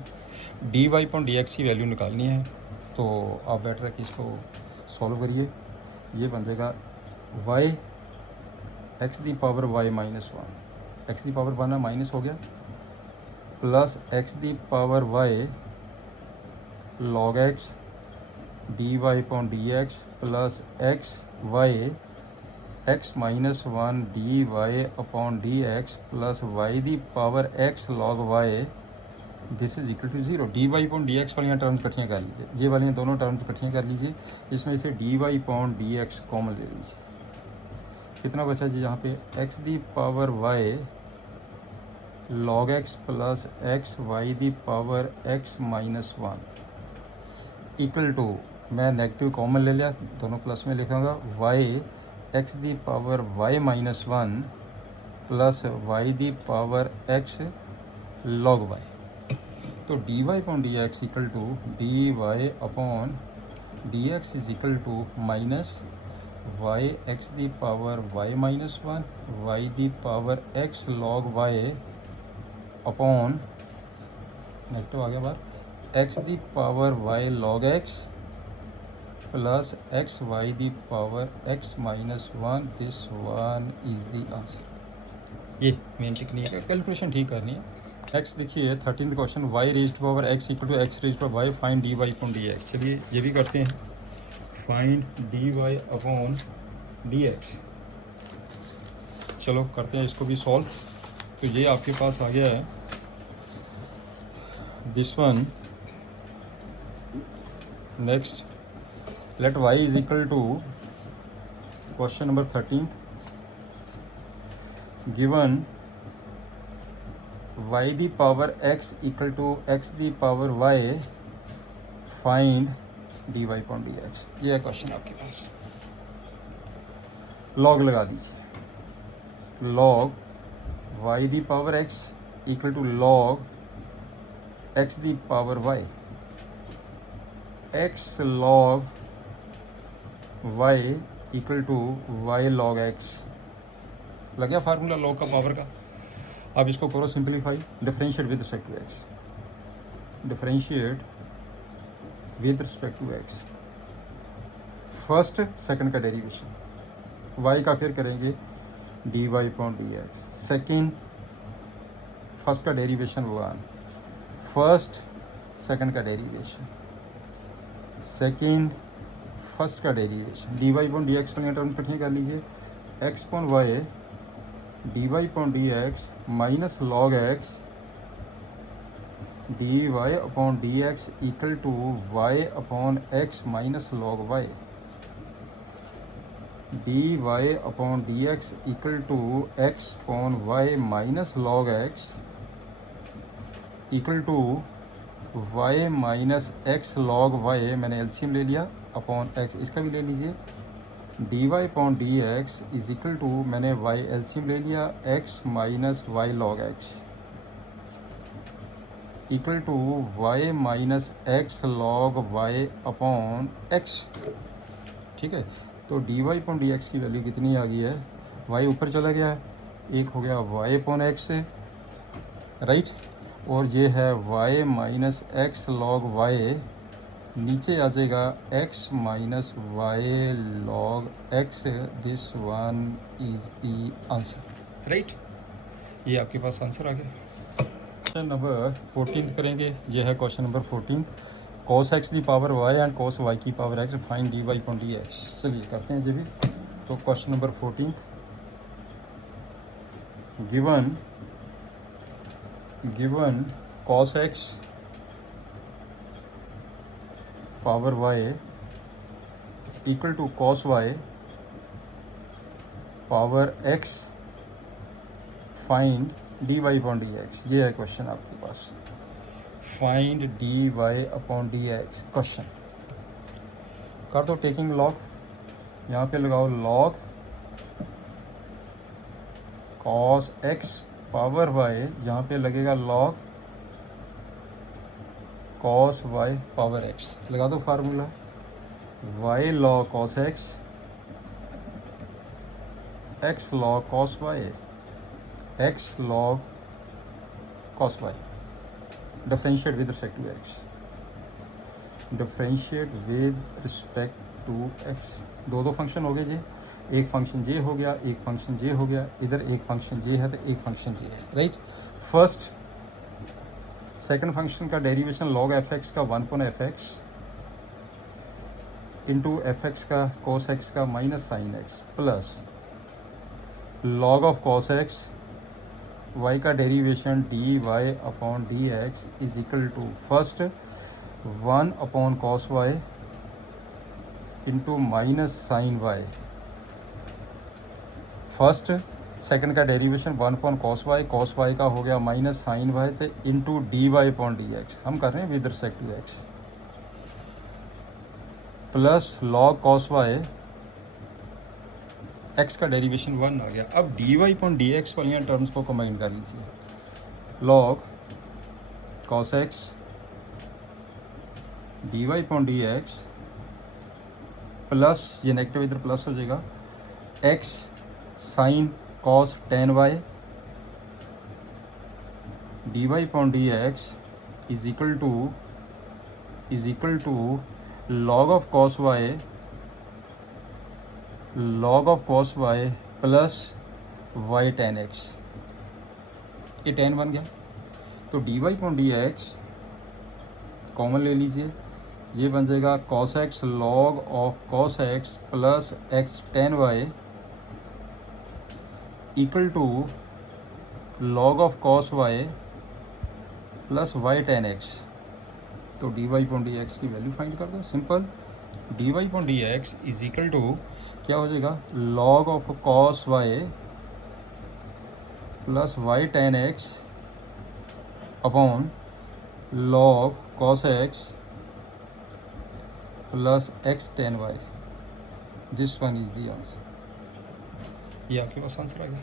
d y upon d x की वैल्यू निकालनी है, तो आप बेटर है कि इसको सॉल्व करिए, ये बन जाएगा y x the power y minus 1, x the power 1 minus हो गया, plus x the power y log x D y upon d x plus x y x minus 1 d y upon d x plus y the power x log y, this is equal to 0। D y upon d x वाली टर्म्स इकट्ठियाँ कर लीजिए, ये वाली दोनों टर्म्स इकट्ठियाँ कर लीजिए, इसमें से d y upon d x common ले लीजिए, कितना बचा जी यहाँ पे x the power y log x plus x y the power x minus 1 equal to, मैं नेगेटिव कॉमन ले लिया, दोनों प्लस में लिखूँगा y x the power y minus 1 plus y the power x log y, तो d y upon d x equal to d y upon d x is equal to minus y x the power y minus 1 y the power x log y upon negative आ गया बार x the power y log x plus x y the power x minus 1, this one is the answer. ये मेन टेक्निक है, कैलकुलेशन ठीक करनी है। नेक्स्ट देखिए 13th question, y raise to power x equal to x raise to y, find D y upon d x. चलिए ये भी करते हैं, find D y upon d x, चलो करते हैं इसको भी सॉल्व। तो ये आपके पास आ गया है this one. Next let y is equal to question number 13th, given y the power x equal to x the power y फाइंड dy अपॉन dx, ये है क्वेश्चन आपके पास। लॉग लगा दीजिए, log y the power x equal to log x the power y, x log y equal to y log x। लग गया फार्मूला लॉग का पावर का। अब इसको करो simplify, differentiate with respect to x, differentiate with respect to x, first second का डेरिवेशन, y का फिर करेंगे dy upon dx, second first का डेरिवेशन 1, फर्स्ट सेकंड का डेरिवेशन, सेकंड फर्स्ट का डेरिवेशन, dy अपॉन dx पर टर्म इकट्ठे कर लीजिए, x upon y dy upon dx minus log x dy upon dx equal to y upon x minus log y, dy upon dx equal to x upon y minus log x equal to y minus x log y, मैंने एलसीएम ले लिया, अपॉन x, इसका भी ले लीजिए, dy upon dx is equal to, मैंने y एलसीएम ले लिया, x minus y log x equal to y minus x log y upon x। ठीक है, तो dy अपॉन dx की वैल्यू कितनी आ गई है, y ऊपर चला गया है, एक हो गया y अपॉन x से, राइट, और ये है y minus x log y, नीचे आ जाएगा x minus y log x, this one is the answer, right. ये आपके पास आंसर आ गया। क्वेश्चन नंबर 14 करेंगे, ये है question number 14, cos x the power y and cos y की power x, find dy upon dx। चलिए करते हैं जी भी। तो question number 14, given cos x power y equal to cos y power x, find dy upon dx। ये है क्वेश्चन आपके पास, find dy upon dx। Question कर दो टेकिंग लॉग, यहाँ पे लगाओ log cos x power y, यहाँ पे लगेगा log cos y power x, लगा दो formula, y log cos x, x log cos y, x log cos y, differentiate with respect to x, differentiate with respect to x। दो फंक्शन हो गए जी, एक फंक्शन जे हो गया, एक फंक्शन जे हो गया, इधर एक फंक्शन जे है तो एक फंक्शन जे है, राइट। फर्स्ट सेकंड फंक्शन का डेरिवेशन log एफ एक्स का 1 upon f x into f x का cos x का minus sine x plus log of cos x y का derivation dy upon dx is equal to first 1 upon cos y into minus sine y, first second का डेरिवेशन 1 अपॉन cos y का हो गया माइनस साइन y, तो इंटू dy अपॉन dx, हम कर रहे हैं with respect to x, plus log cos y, x का डेरिवेशन 1 आ गया। अब dy अपॉन dx वाली टर्म्स को कंबाइन कर लीजिए, log cos x dy upon dx plus, ये नेगेटिव इधर प्लस हो जाएगा, x sine cos tan y dy upon dx is equal to log of cos y plus y tan x, ये tan बन गया। तो dy अपॉन dx कॉमन ले लीजिए, ये बन जाएगा cos x log of cos x plus x tan y equal to log of cos y plus y tan x। तो dy अपॉन dx की वैल्यू फाइंड कर दो, simple, dy upon dx is equal to क्या हो जाएगा, log of cos y plus y tan x upon log cos x plus x tan y, this one is the answer. ये आपके पास आंसर आ गया।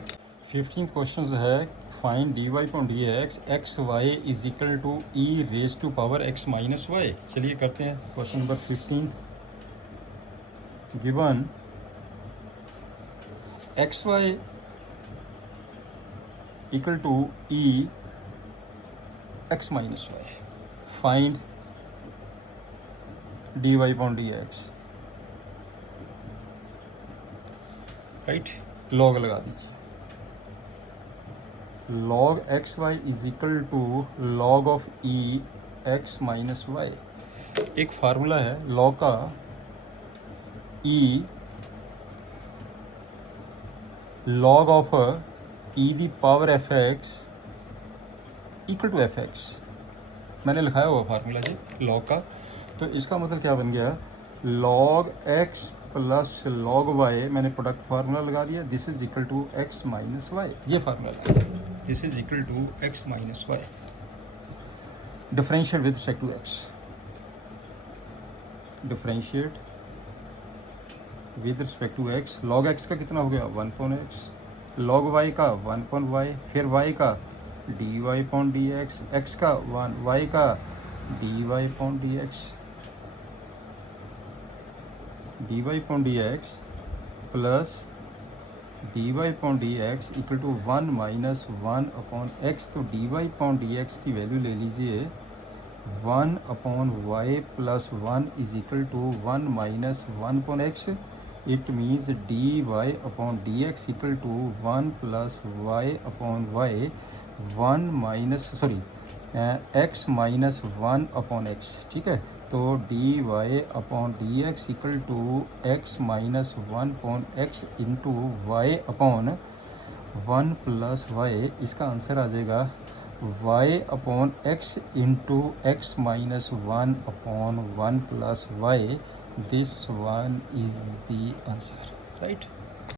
15th क्वेश्चन है find D y upon d x y is equal to e raise to power x minus y. चलिए करते हैं question number 15। Given x y equal to e x minus y, find D y upon d x. Right, log लगा दीजिए। log x y is equal to log of e x minus y. एक फार्मूला है log का, e log of e the power F x equal to F x. मैंने लिखाया हुआ फार्मूला जी log का। तो इसका मतलब क्या बन गया, log x plus log y, मैंने प्रोडक्ट फार्मूला लगा दिया, this is equal to x minus y. ये फार्मूला लगा, this is equal to x minus y, differentiate with respect to x, differentiate with respect to x. log x का कितना हो गया 1 पॉन एक्स, log वाई का 1 पॉन वाई, फिर वाई का d y upon d x, x का 1, वाई का d y upon d x, D y upon d x plus d y upon d x equal to 1 minus 1 upon x. तो d y upon d x की वैल्यू ले लीजिए 1 upon y plus 1 is equal to 1 minus 1 upon x. It means d y upon d x equal to 1 plus y upon y, 1 minus sorry x minus 1 upon x. ठीक है, तो d y upon d x equal to x minus 1 upon x into y upon 1 plus y. इसका आंसर आ जाएगा y upon x into x minus 1 upon 1 plus y. This one is the answer. Right.